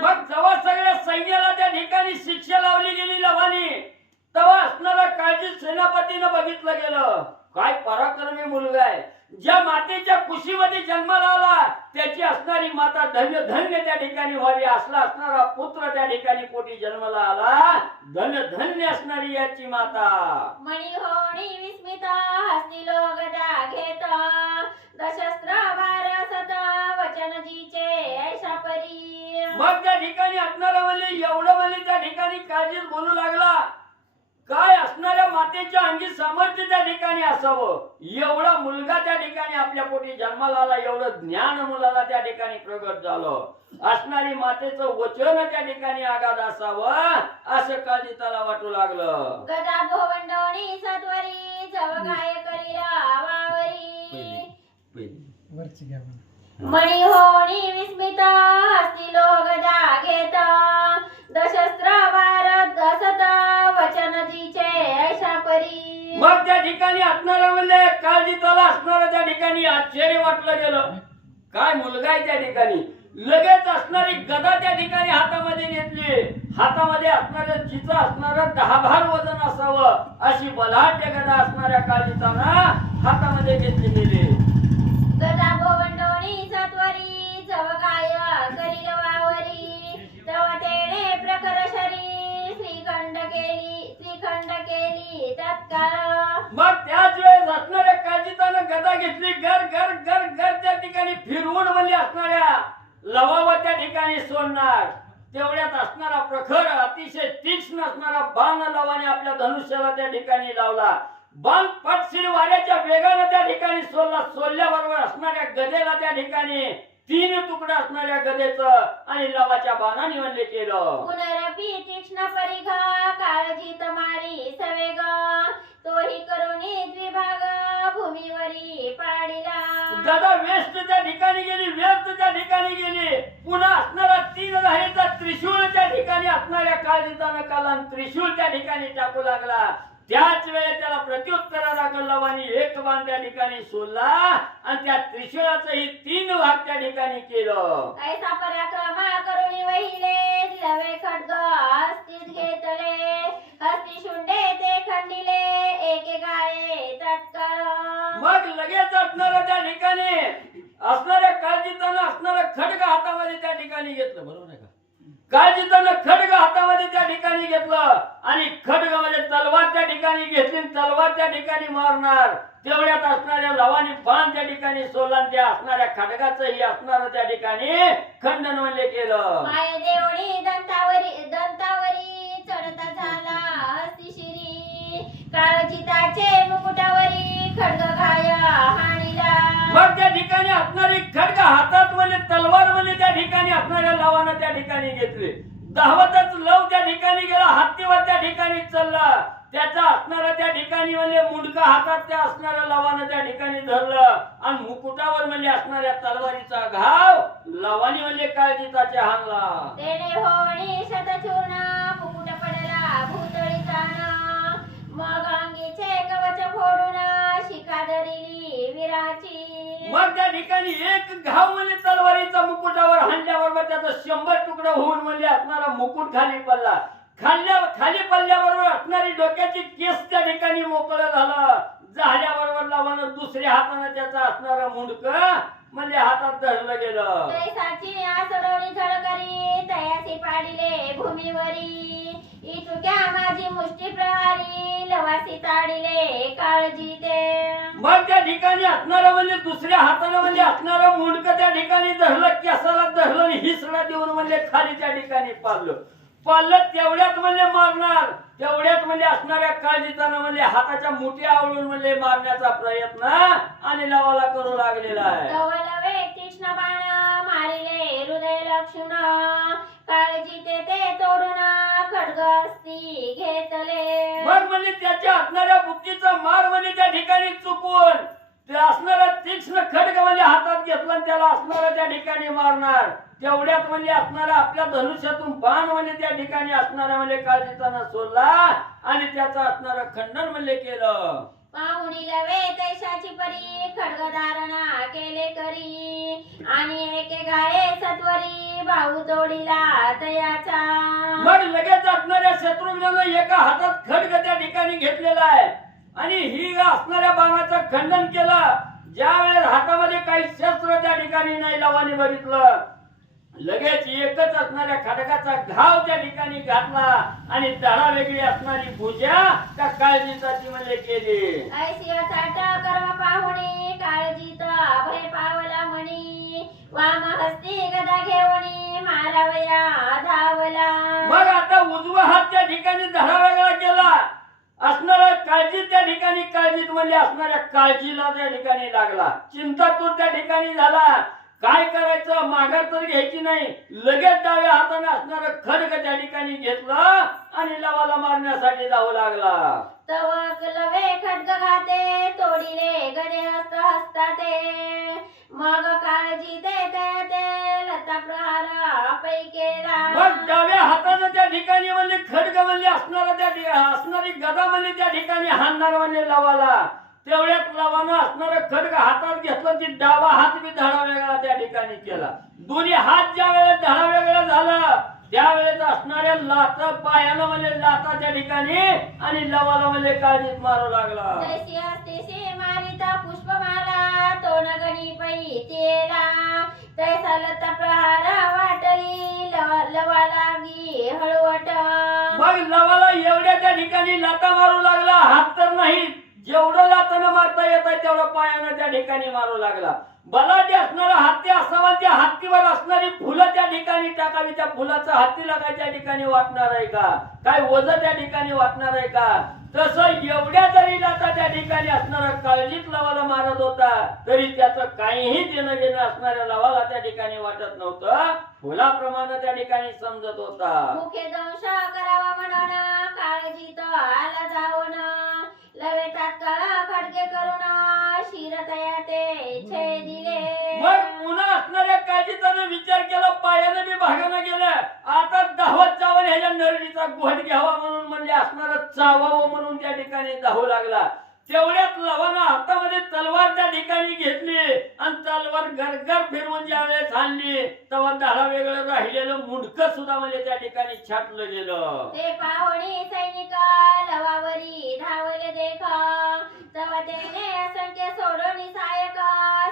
मग जेव्हा सगळ्या सैन्याला त्या ठिकाणी शिक्षा लावली गेली लवानी, तेव्हा असणारा काळजी सेनापतीनं बघितलं गेलं. काय पराक्रमी मुलगा आहे, ज्या मातेच्या कुशीमध्ये जन्माला आला त्याची असणारी माता धन्य धन्य त्या ठिकाणी व्हावी. असला असणारा पुत्र त्या ठिकाणी पोटी जन्माला आला, धन्य धन्य असणारी याची माता. मणी होणी विस्मित हस्तिलो गदा घेत दशस्त्र वारसत वचन जीचे ऐशा परी. मग त्या ठिकाणी असणारा म्हणजे एवढं म्हणजे त्या ठिकाणी काळजीत बोलू लागला. काय असणाऱ्या मातेच्या अंगी सामर्थ्य त्या ठिकाणी असावं, एवढा मुलगा त्या ठिकाणी आपल्या पोटी जन्माला आला, एवढं ज्ञान मुलाला त्या ठिकाणी प्रगट झालं. असणारी मातेचं वचन त्या ठिकाणी आगाध असावं असं काळजी त्याला वाटू लागलं. गदा भोवंडोणी सत्वरी जव काय करीला वावरी. मणी होणी विस्मित हस्तिलो गदा घेत दशस्त्र भारत दसत वचन जीचे ऐशा परी. मग त्या ठिकाणी असणारा म्हणजे काळजी त्याला असणारा त्या ठिकाणी आश्चर्य वाटलं गेलं. काय मुलगा आहे त्या ठिकाणी. लगेच असणारी गदा त्या ठिकाणी हातामध्ये घेतली. हातामध्ये असणारं जिचं असणारं 10 भार वजन असावं अशी बलाढ्य गदा असणाऱ्या काळजीताना हातामध्ये घेतली गेली. गदा भोवंडोणी सत्वरी जव काय करील वावरी तव तेणे प्रखर शरी श्रीखंड केली तत्काळ. मग त्याच वेळेस असणाऱ्या काळजीतानं गदा घेतली. घर घर घर घर त्या ठिकाणी फिरवून म्हणजे असणाऱ्या लवावर त्या ठिकाणी सोडणार. तेवढ्यात असणारा प्रखर अतिशय तीक्ष्ण असणारा बाण लवाने आपल्या धनुष्याला त्या ठिकाणी लावला. बाण पटशीर वाऱ्याच्या वेगाने त्या ठिकाणी सोडला. सोडल्याबरोबर असणाऱ्या गदेला त्या ठिकाणी 3 तुकडा असणाऱ्या गदेचं आणि लवाच्या बाणाने वनले केलं. पुनरपी तीक्ष्ण परिघा काळजीत मारी सवेग तोही करुणी द्विभाग भूमीवरी पाडिला. गदा वेस्ट त्या ठिकाणी गेली, व्यस्त त्या ठिकाणी गेली. पुन्हा असणारा 3 धारेचा त्रिशूळ त्या ठिकाणी असणाऱ्या काळजीतानं काला त्रिशूळ त्या ठिकाणी टाकू लागला. त्याच वेळेस त्याला प्रत्युत्तराला लवानी एक बाण त्या ठिकाणी सोडला आणि त्या त्रिशूळाचंही 3 भाग त्या ठिकाणी केलं. ऐसा पराक्रमा करुणी वहिले लवे खड्ग हस्तीत घेतले हस्ती शुंडे ते खंडिले एके गाये तत्काळ. मग लगेच असणारा त्या ठिकाणी असणाऱ्या काळजीतानं असणारा खड्ग हातामध्ये त्या ठिकाणी घेतलं. बरोबर आहे का. काळजीतानं खड्ग हातामध्ये त्या ठिकाणी घेतलं आणि खड्ग म्हणजे तलवार त्या ठिकाणी घेतली. तलवार त्या ठिकाणी मारणार तेवढ्यात असणाऱ्या लवानी बाण त्या ठिकाणी सोडला. त्या असणाऱ्या खड्गाचंही असणारं त्या ठिकाणी खंडन म्हणजे केलं. माय देवणी दंतावरी चढता झाला हस्तिशिरी काळजिताचे मुकुटावरी खड्ग घाय हाणीला. मग त्या ठिकाणी असणारी खड्ग हातात म्हणजे तलवार म्हणजे त्या ठिकाणी असणाऱ्या लवानं त्या ठिकाणी घेतली. धावतच लव त्या ठिकाणी गेला, हत्तीवर त्या ठिकाणी चालला. त्याचा असणारा त्या ठिकाणी ठिकाणी म्हणजे मुंडका हातात त्या असणाऱ्या लवानं त्या ठिकाणी धरलं आणि मुकुटावर म्हणजे असणाऱ्या तलवारीचा घाव लवानी म्हणजे काळजीचा हाणला. तेने होणी शतचूर्ण मुकुट पडला भूतळी जाण मग अंगीचे कवच फोडून शिखा धरिली वीराची. मग त्या ठिकाणी एक घाव म्हणजे तलवारीचा मुकुटावर हाणल्याबरोबर त्याचा 100 तुकडे होऊन म्हणजे असणारा मुकुट खाली पडला. खाली पडल्याबरोबर असणारी डोक्याची केस त्या ठिकाणी मोकळं झाल्याबरोबर लवानं दुसऱ्या हाताने त्याचा असणारा मुंडकं म्हणजे हातात धरलं गेलं. तैसाची आसडोळी झळकरी तयासी पाडिले भूमीवरी इचुक्या माझी मुष्टी प्रहारी लवासी ताडिले काळजी ते. मग त्या ठिकाणी असणारं म्हणजे दुसऱ्या हाताने म्हणजे असणारं मुंडकं त्या ठिकाणी धरलं केसाला धरलं आणि हिसडा देऊन म्हणजे खाली त्या ठिकाणी पाडलं तेवढ्यात म्हणजे मारणार तेवढ्यात म्हणजे असणाऱ्या काळजीतानं म्हणजे हाताच्या मुठ्या आवळून म्हणजे मारण्याचा प्रयत्न आणि लवाला करू लागलेला आहे. कवलवे तीक्ष्ण बाण मारिले हृदय लक्षण काळजी ते तोडून खड्ग असती घेतले. मग म्हणजे त्याच्या असणाऱ्या बुद्धीचा मार म्हणजे त्या ठिकाणी चुकवून ते असणारा तीक्ष्ण खड्ग म्हणजे हातात घेतला आणि त्याला असणारा त्या ठिकाणी मारणार तेवढ्यात म्हणजे असणारा आपल्या धनुष्यातून बाण म्हणजे त्या ठिकाणी असणारा म्हणजे काळजीताना सोडला आणि त्याचा असणारा खंडन म्हणजे केलं. पाहुणी लवे तैशाची परी खड्ग धारणा केले करी आणि एके गाये सत्वरी भाऊ तोडीला तयाचा. मग लगेच असणाऱ्या शत्रुघ्नानं एका हातात खड्ग त्या ठिकाणी घेतलेला आहे आणि ही असणाऱ्या बाणाचं खंडन केलं. ज्या वेळेस हातामध्ये काही शस्त्र त्या ठिकाणी नाही लवानी बघितलं लगेच एकच असणाऱ्या खडकाचा घाव त्या ठिकाणी घातला आणि धडा वेगळी असणारी भुजा त्या काळजीची म्हणजे केली. ऐसिया चाट कर्म पाहुणी काळजीत अभय पावला म्हणी वाम हस्ती गदा घेऊनी मारावया धावला. मग आता उजवा हात त्या ठिकाणी धडा वेगळा केला असणारा काळजी त्या ठिकाणी काळजीत म्हणजे असणाऱ्या काळजीला त्या ठिकाणी लागला. चिंतातूर त्या ठिकाणी झाला. काय करायचं माघार तर घ्यायची नाही. लगेच डाव्या हाताने असणारा खड्ग त्या ठिकाणी घेतला आणि लवाला मारण्यासाठी धावू लागला. तवक लवे खड्ग घाते तोडिले गदे हस्त हस्ताते मग काळजी ते लता प्रहार पै केला. मग डाव्या हाताने त्या ठिकाणी म्हणजे खड्ग म्हणजे असणारी गदा म्हणजे त्या ठिकाणी हाणणार म्हणजे लवाला तेवढ्यात लवानं असणारा खड्ग हातात घेतलं की डावा हात बी धडा वेगळा त्या ठिकाणी केला. दोन्ही हात ज्या वेळेस धडा वेगळा झाला त्यावेळेस असणाऱ्या लाता पायानं म्हणजे लाता त्या ठिकाणी आणि लवाला म्हणजे काळजीत मारू लागला. तैसी हस्तीसी मारिता पुष्पमाला तोंडगणी पै तेला तैसा लता प्रहार वाटली लवा लागी हळवट. मग लवाला एवढ्या त्या ठिकाणी लाता मारू लागला. हात तर नाही जेवढं लातानं मारता येत आहे तेवढं पायानं त्या ठिकाणी मारू लागला. बलाढ्य असणारा हत्ती असावा त्या हत्तीवर असणारी फुलं त्या ठिकाणी टाकावी. त्या फुलाचं हत्तीला काय त्या ठिकाणी वाटणार आहे का? काय वजन त्या ठिकाणी वाटणार आहे का? तसं एवढ्या जरी लाता त्या ठिकाणी असणारा काळजीत लवाला मारत होता तरी त्याचं काहीही देणं घेणं असणाऱ्या लवाला त्या ठिकाणी वाटत नव्हतं. फुलाप्रमाणे त्या ठिकाणी समजत होता. मुखे दंश करावा म्हणून काळजीत आला जाऊन लवे तात्काळ खडगे करून शिर तया ते छेदिले. मग पुन्हा असणाऱ्या काळजीचा विचार केला. पायाने बी भागानं गेलं. आता धावत जावं ह्याच्या नरडीचा घोट घ्यावा म्हणून म्हणजे असणारं चावावं म्हणून त्या ठिकाणी धावू लागला. तेवढ्यात लवानं हातामध्ये तलवार त्या ठिकाणी घेतली आणि तलवार गरगर फिरवून ज्या वेळेस आणली तेव्हा धडा वेगळं राहिलेलं मुंडकं सुद्धा म्हणजे त्या ठिकाणी छाटलं गेलं. ते पाहुणी सैनिक लवावरी धावले देख तेव्हा त्याने असंख्य सोडून सायक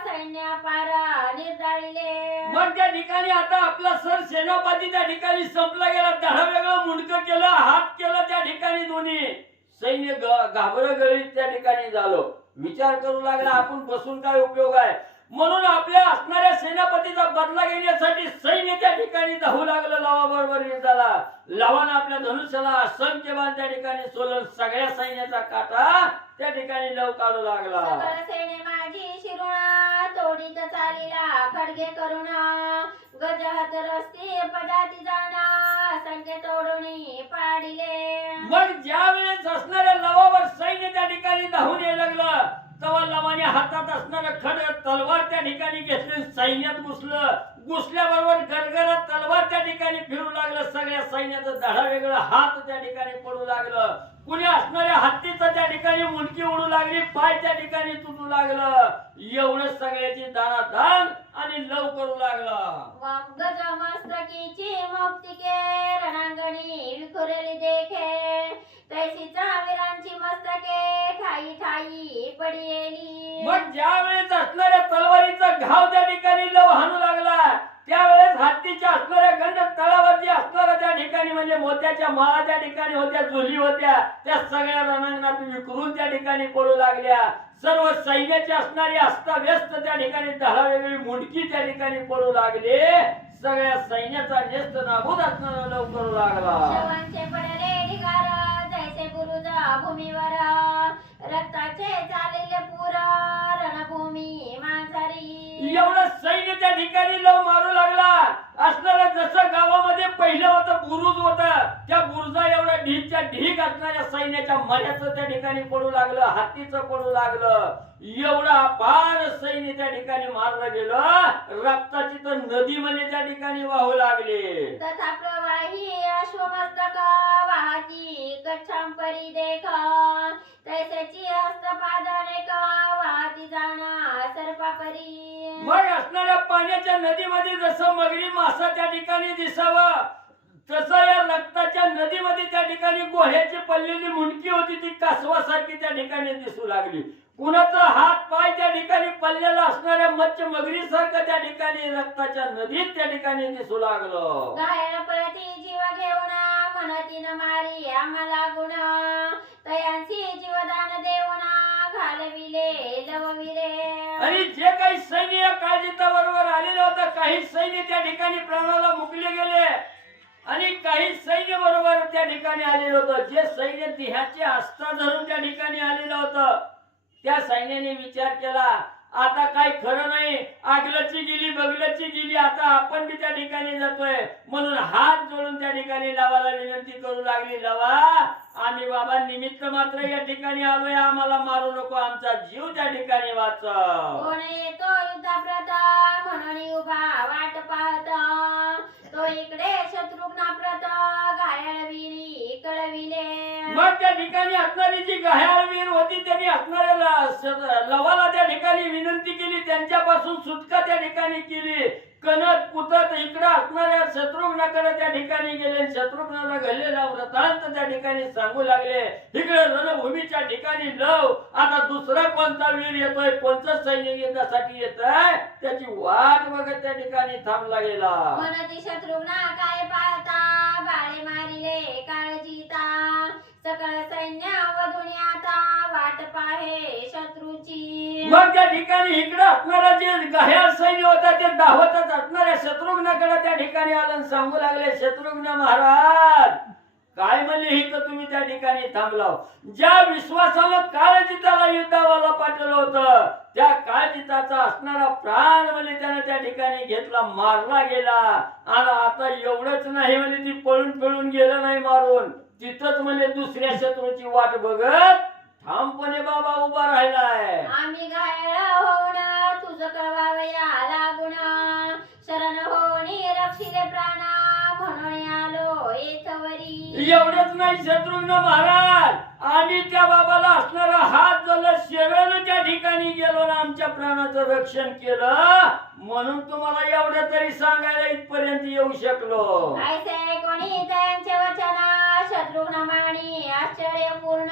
सैन्य पार निर्धारिले. मग त्या ठिकाणी आता आपला सर सेनापती त्या ठिकाणी संपला गेला. धडा वेगळं मुंडकं केलं हात केलं त्या ठिकाणी दोन्ही सैन्य घाबरगळीत त्या ठिकाणी झालो. विचार करू लागला आपण बसून काय उपयोग आहे म्हणून आपल्या असणाऱ्या सेनापतीचा बदला घेण्यासाठी सैन्य त्या ठिकाणी धावू लागलं. लवाबरोबर युद्धाला लवानं आपल्या धनुष्याला असंख्य बाण त्या ठिकाणी सोडून सगळ्या सैन्याचा काटा त्या ठिकाणी लव काढू लागला. सकळ सैन्य माझी शिरुणा तोडीत चालीला खडगे करून गजहत रस्ती पदाती जाणा संख्य तोडून पाडिले. मग ज्या वेळेस असणाऱ्या लवावर सैन्य त्या ठिकाणी लवाने हातात असणारं खडक तलवार त्या ठिकाणी घेतली, सैन्यात घुसल्याबरोबर गरगरात तलवार त्या ठिकाणी फिरू लागलं. सगळ्या सैन्याचं धडा वेगळं, हात त्या ठिकाणी पडू लागलं. कुणी असणाऱ्या हत्तीचं त्या ठिकाणी मुंडकी उडू लागली, पाय त्या ठिकाणी तुटू लागलं. एवढं सगळ्याची दानादान आणि लव करू लागला. गज मस्तकीची मौक्तिके रणांगणी विखुरली देखे, तैसीचा वीरांची मस्तके ठाई ठाई पडिली. मग ज्या वेळेस असणाऱ्या तलवारीचा घाव त्या ठिकाणी लव हाणू लागला, त्यावेळेस हत्तीच्या असणाऱ्या गंड तळावरती असणाऱ्या त्या ठिकाणी म्हणजे मोत्याच्या माळा त्या ठिकाणी होत्या, झुली होत्या, त्या सगळ्या रणांगणात विखरून त्या ठिकाणी पडू लागल्या. सर्व सैन्याची असणारी अस्ताव्यस्त त्या ठिकाणी धडा वेगळी मुंडकी त्या ठिकाणी पडू लागले. सगळ्या सैन्याचा नेस्त नाबूद असणारा लव करू लागला. शवांचे पडले ढिगार जैसे बुरुज भूमीवर, रक्ताचे चालले पूर रणभूमी मांजरी. एवढं सैन्य त्या ठिकाणी लव मारू लागला. असणारा जसं गावामध्ये पहिलं होतं बुरुज होतं, त्या बुरुजा एवढा ढीगच्या ढीग असणाऱ्या सैन्याच्या मऱ्याचं त्या ठिकाणी पडू लागलं, हत्तीचं पडू लागलं. एवढा अपार सैन्य त्या ठिकाणी मारलं गेलं. रक्ताची तर नदी मध्ये त्या ठिकाणी वाहू लागले. तथा प्रवाही अश्वमस्तक वाहती कच्छांपरी देख, तैसेची हस्तपादने वाहती जाणा सर्पापरी. मग असणाऱ्या पाण्याच्या नदीमध्ये जसं मगरी मासा त्या ठिकाणी दिसावं, तसं या रक्ताच्या नदीमध्ये त्या ठिकाणी गोह्याची पडलेली मुंडकी होती, ती कासवासारखी त्या ठिकाणी दिसू लागली. कुणाचा हात पाय त्या ठिकाणी पडलेला असणाऱ्या मच्छी मगरी सारखं त्या ठिकाणी रक्ताच्या नदीत त्या ठिकाणी दिसू लागलं. घायल पळती जीव घेऊन म्हणती न मारी आम्हाला गुण, तयांसी जीवदान देऊन घालविले लवविले. आणि जे काही सैन्य या काळजीता बरोबर आलेलं होतं, काही सैन्य त्या ठिकाणी प्राणाला मुकले गेले आणि काही सैन्य बरोबर त्या ठिकाणी आलेलं होतं. जे सैन्य देहाची आस्था धरून त्या ठिकाणी आलेलं होतं, त्या सैन्याने विचार केला, आता काय खरं नाही, आगलची गेली बगलची गेली, आता आपण बी त्या ठिकाणी जातोय. म्हणून हात जोडून त्या ठिकाणी लवाला विनंती करू लागली, लवा आम्ही बाबा निमित्त मात्र या ठिकाणी आलोय, आम्हाला मारू नको, आमचा जीव त्या ठिकाणी वाचव. कोण येतो युद्धाप्रत म्हणून उभा वाट पाहत, तो इकडे शत्रुघ्नाप्रत घायल वीरी कळविले. मग त्या ठिकाणी असणारी जी घायाळ वीर होती, त्यांनी असणाऱ्या लवाला त्या ठिकाणी विनंती केली, त्यांच्यापासून सुटका त्या ठिकाणी केली. कणत कुतत इकडे असणाऱ्या शत्रुघ्नाकडे त्या ठिकाणी गेले. शत्रुघ्नाला घडलेला वृत्तांत त्या ठिकाणी सांगू लागले. इकडे रणभूमीच्या ठिकाणी लव, आता दुसरा कोणता वीर येतोय, कोणतं सैन्य युद्धासाठी येतंय, त्याची वाट बघत त्या ठिकाणी थांबला गेला. म्हणती शत्रुघ्ना काय पाहता, बाळे मारिले काळजीता, सकळ सैन्य वधून आता वाट पाहे शत्रूची. मग त्या ठिकाणी इकडे असणारा जे घायाळ सैन्य होता, ते धावतच असणाऱ्या शत्रुघ्नाकडे त्या ठिकाणी आलं, सांगू लागले, शत्रुघ्न महाराज काय म्हणले, ही तर तुम्ही त्या ठिकाणी थांबलाव. ज्या विश्वासानं काळजिताला युद्धावाला पाठवलं होतं, त्या काळजिताचा असणारा प्राण म्हणजे त्याने त्या ठिकाणी घेतला, मारला गेला. आणि आता एवढंच नाही म्हणजे ती पळून पळून गेलं नाही मारून, तिथंच म्हणजे दुसऱ्या शत्रूची वाट बघत ठामपणे बाबा उभा राहिलाय. आम्ही घायल होऊन तुझं कळवावया लागून, शरण होणी रक्षिले प्राण म्हणून आलो येथवरी. एवढंच नाही शत्रुघ्न महाराज, आम्ही त्या बाबाला असणारा हात जोडला, सेवेनं त्या ठिकाणी गेलो ना, आमच्या प्राणाचं रक्षण केलं, म्हणून तुम्हाला एवढं तरी सांगायला इथपर्यंत येऊ शकलो. ऐसे कोणी त्यांचे वचन शत्रुघ्न माणी आश्चर्यपूर्ण,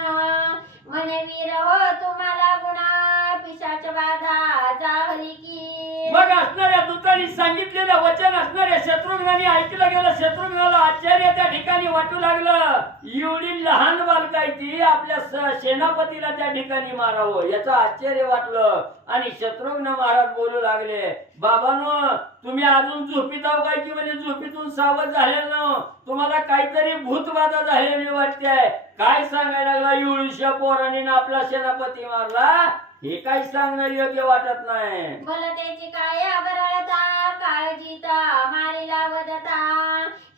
म्हणे वीर हो तुम्हाला गुणा पिशाच बाधा जाहली की. मग असणाऱ्या दूतांनी सांगितलेलं वचन असणाऱ्या शत्रुघ्नाने ऐकलं गेलं. शत्रुघ्नाला आश्चर्य त्या ठिकाणी वाटू लागलं, एवढी लहान बालकाय ती आपल्या सेनापतीला त्या ठिकाणी मारावं, याचं आश्चर्य वाटलं. आणि शत्रुघ्न महाराज बोलू लागले, बाबानो तुम्ही अजून झोपीत आहो काय, की म्हणजे झोपीतून सावध झालेलं ना, तुम्हाला काहीतरी भूतबाधा झालेली वाटते. काय सांगायला लागला, एवढीशा पोराने आपला सेनापती मारला, हे काही सांगणं योग्य वाटत नाही. मला त्याची काय बरळता काळजीता मारीला वदता,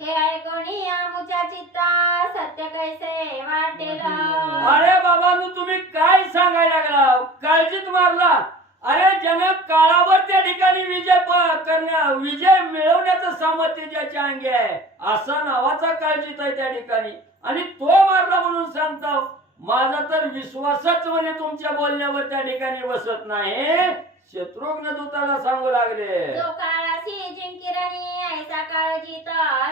हे ऐकोनी आमुच्या चित्ता सत्य कैसे वाटेल. अरे बाबा बाबांनो तुम्ही काय सांगायला लागला? काळजीत मारला. अरे ज्यानं काळावर त्या ठिकाणी विजय मिळवण्याचं सामर्थ्य ज्याच्या अंगी आहे असा नावाचा काळजीत आहे त्या ठिकाणी, आणि तो मारला म्हणून सांगतो. माझा तर विश्वासच म्हणे तुमच्या बोलण्यावर त्या ठिकाणी बसत नाही. शत्रुघ्न दूताला सांगू लागले, जो काळासी जिंकिरणी ऐसा काळजीत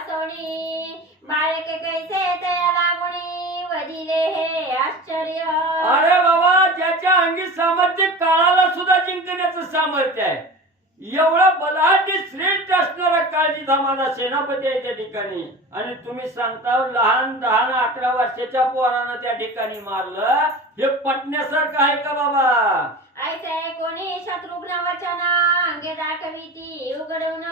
सोडी बाळके कैसे तया लागुणी वदिले हे आश्चर्य. अरे बाबा ज्याच्या अंगी सामर्थ्य काळाला सुद्धा जिंकण्याचं सामर्थ्य आहे, एवढा बलाढ्य श्रेष्ठ असणारा काळजीचा माझा सेनापती आहे त्या ठिकाणी, आणि तुम्ही सांगता लहान 10-11 वर्षाच्या पोरानं त्या ठिकाणी मारलं. हे पटण्यासारखं आहे का बाबा? ऐसे कोणी शत्रुघ्न वचन अंगे दाखविती उघडून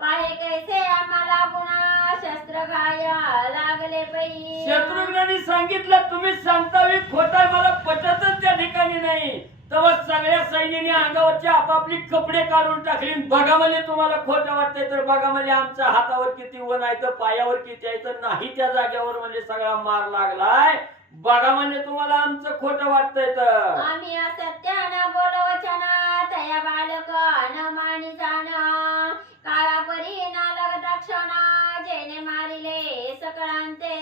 पाहे कैसे आम्हाला गुणा शस्त्र घाय लागले पै. शत्रुघ्नांनी सांगितलं तुम्ही सांगता खोटा मला पटतच त्या ठिकाणी नाही. तेव्हा सगळ्या सैन्याने अंगावरचे आपापली कपडे काढून टाकली. बघा म्हणजे तुम्हाला खोटं वाटतंय तर बघा म्हणजे आमच्या हातावर किती वन आहे तर पायावर किती आहे तर नाही त्या जागेवर म्हणजे सगळा मार लागलाय. बघा म्हणजे तुम्हाला आमचं खोटं वाटतंय तर आम्ही असत्यानं बोलो वचन तया बालक न मानी जाण काळा परी नालग दक्षण जेने मारिले सकळांते.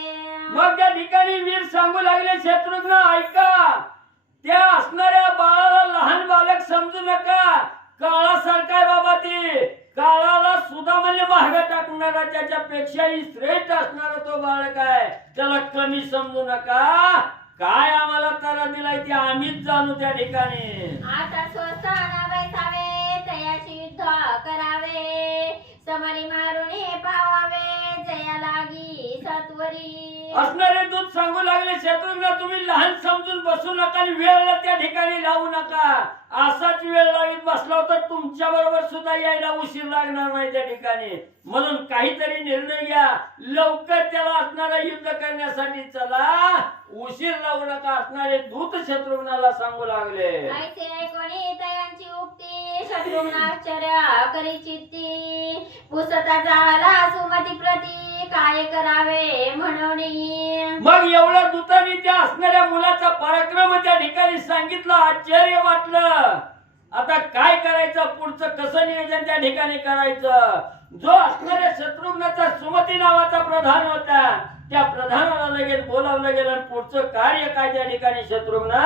मग त्या ठिकाणी वीर सांगू लागले, शत्रुघ्न ऐका, त्या असणाऱ्या बाळाला लहान बालक समजू नका. काळासारखा आहे बाबा ते, काळाला सुद्धा म्हणजे महाग टाकणारा त्याच्यापेक्षाही श्रेष्ठ असणारा तो बालक आहे. त्याला कमी समजू नका. काय आम्हाला तारा दिलाय ते आम्हीच जाणू त्या ठिकाणी. आता स्वस्थान बैसावे तयाशी युद्ध करावे समरी मारुणी पावावे जया लागी सत्वरी. असणारे दूत सांगू लागले, शत्रुघ्न तुम्ही लहान समजून बसू नका आणि वेळला त्या ठिकाणी लावू नका. असाच वेळ लावीत बसला तर तुमच्या बरोबर सुद्धा यायला उशीर लागणार नाही त्या ठिकाणी. म्हणून काहीतरी निर्णय घ्या, लवकर त्याला असणारा युद्ध करण्यासाठी चला, उशीर लावू नका. असणारे दूत शत्रुघ्नाला सांगू लागले. ऐसे ऐकोनी तयांची उक्ती शत्रुघ्न आश्चर्य करी चित्ती पुसता झाला सुमती प्रती काय करावे म्हणून. मग एवढ्या दूतांनी त्या असणाऱ्या मुलाचा पराक्रम त्या ठिकाणी सांगितलं, आश्चर्य वाटलं. आता काय करायचं, पुढचं कसं नियोजन त्या ठिकाणी करायचं. जो असणाऱ्या शत्रुघ्नाचा सुमती नावाचा प्रधान होता त्या प्रधानाला लगेच बोलावलं गेलं आणि पुढचं कार्य काय त्या ठिकाणी शत्रुघ्न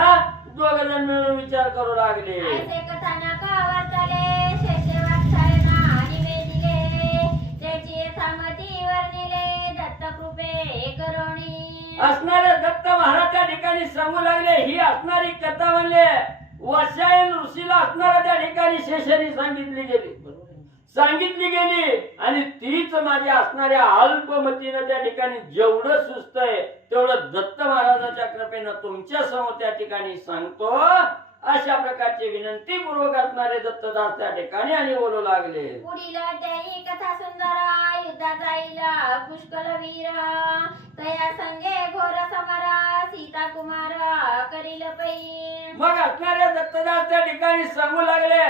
दोघजण मिळून विचार करू लागले. ऐसे कथानक वर्तले शेषे वात्सायना निवेदिले त्याची यथामती वर्णिले दत्त कृपे करोणी. असणारे दत्त महाराज त्या ठिकाणी सांगू लागले, ही असणारी कथा म्हणले वत्सायन ऋषीला असणाऱ्या त्या ठिकाणी शेषाने सांगितली गेली आणि तीच माझ्या असणाऱ्या अल्पमतीनं त्या ठिकाणी जेवढं सुस्त आहे तेवढं दत्त महाराजाच्या कृपेनं तुमच्या समोर त्या ठिकाणी सांगतो. अशा प्रकारची विनंती पूर्वक असणारे दत्तदास त्या ठिकाणी आणि बोलू लागले. पुढील त्याही कथा सुंदर युद्धात जाईल पुष्कळ वीर तया संगे घोर समरा सीता कुमार करील पै. मग असणारे दत्तदास त्या ठिकाणी सांगू लागले,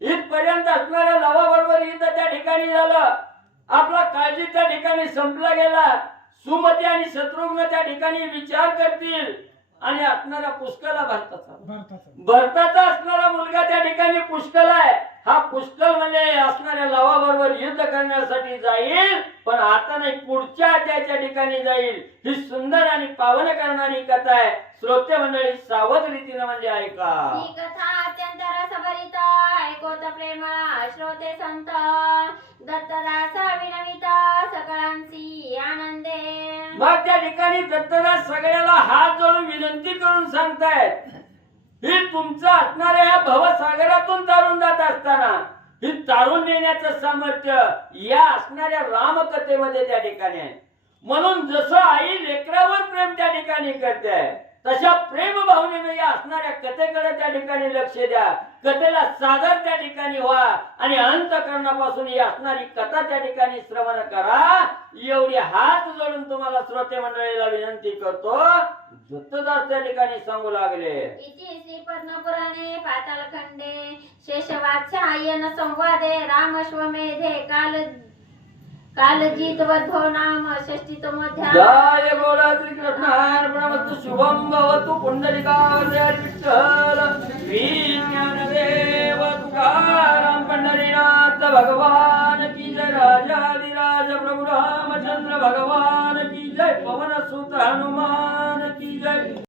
इथपर्यंत असणाऱ्या लवाबरोबर युद्ध त्या ठिकाणी झालं. आपला काळजी त्या ठिकाणी संपला गेला. सुमती आणि शत्रुघ्न त्या ठिकाणी विचार करतील आणि असणारा पुष्कळ भरताचा असणारा मुलगा त्या ठिकाणी पुष्कळ आहे. हा पुष्कळ म्हणजे असणाऱ्या लवाबरोबर युद्ध करण्यासाठी जाईल, पण आता नाही पुढच्या अध्यायाच्या ठिकाणी जाईल. ही सुंदर आणि पावन करणारी कथा आहे. श्रोते मंडळी सावध रीतीने म्हणजे ऐका. ही कथा अत्यंत रसभरित ऐकोत प्रेमळ श्रोते संत दत्तदास विनवित सकळांची आनंदे. मग त्या ठिकाणी दत्तदास सगळ्याला हात जोडून विनंती करून सांगतायत, ही तुमचं असणाऱ्या या भवसागरातून तारून जात असताना ही तारून नेण्याचं सामर्थ्य या असणाऱ्या रामकथेमध्ये त्या ठिकाणी आहे. म्हणून जसं आई लेकरावर प्रेम त्या ठिकाणी करते तशा प्रेम भावनेने या असणाऱ्या कथेकडे त्या ठिकाणी लक्ष द्या. कथेला सादर त्या ठिकाणी व्हा आणि अंतःकरणापासून ही असणारी कथा त्या ठिकाणी श्रवण करा. एवढी हात जोडून तुम्हाला श्रोते मंडळीला विनंती करतो. दत्तदास त्या ठिकाणी सांगू लागले. इति श्री पद्मपुराणे पातालखंडे शेषवात्स्यायन संवादे रामश्वमेधे कालजीत वद्धो नाम षष्ठीत मध्या जय गोरा श्री कृष्णार्पणमस्तु शुभम भवतु पुंडलिकावरय विठ्ठल विज्ञानदेव तुकाराम पंढरीनाथ भगवान की जय राजाधिराज प्रभु रामचंद्र भगवान की जय पवन सुत हनुमान की जय।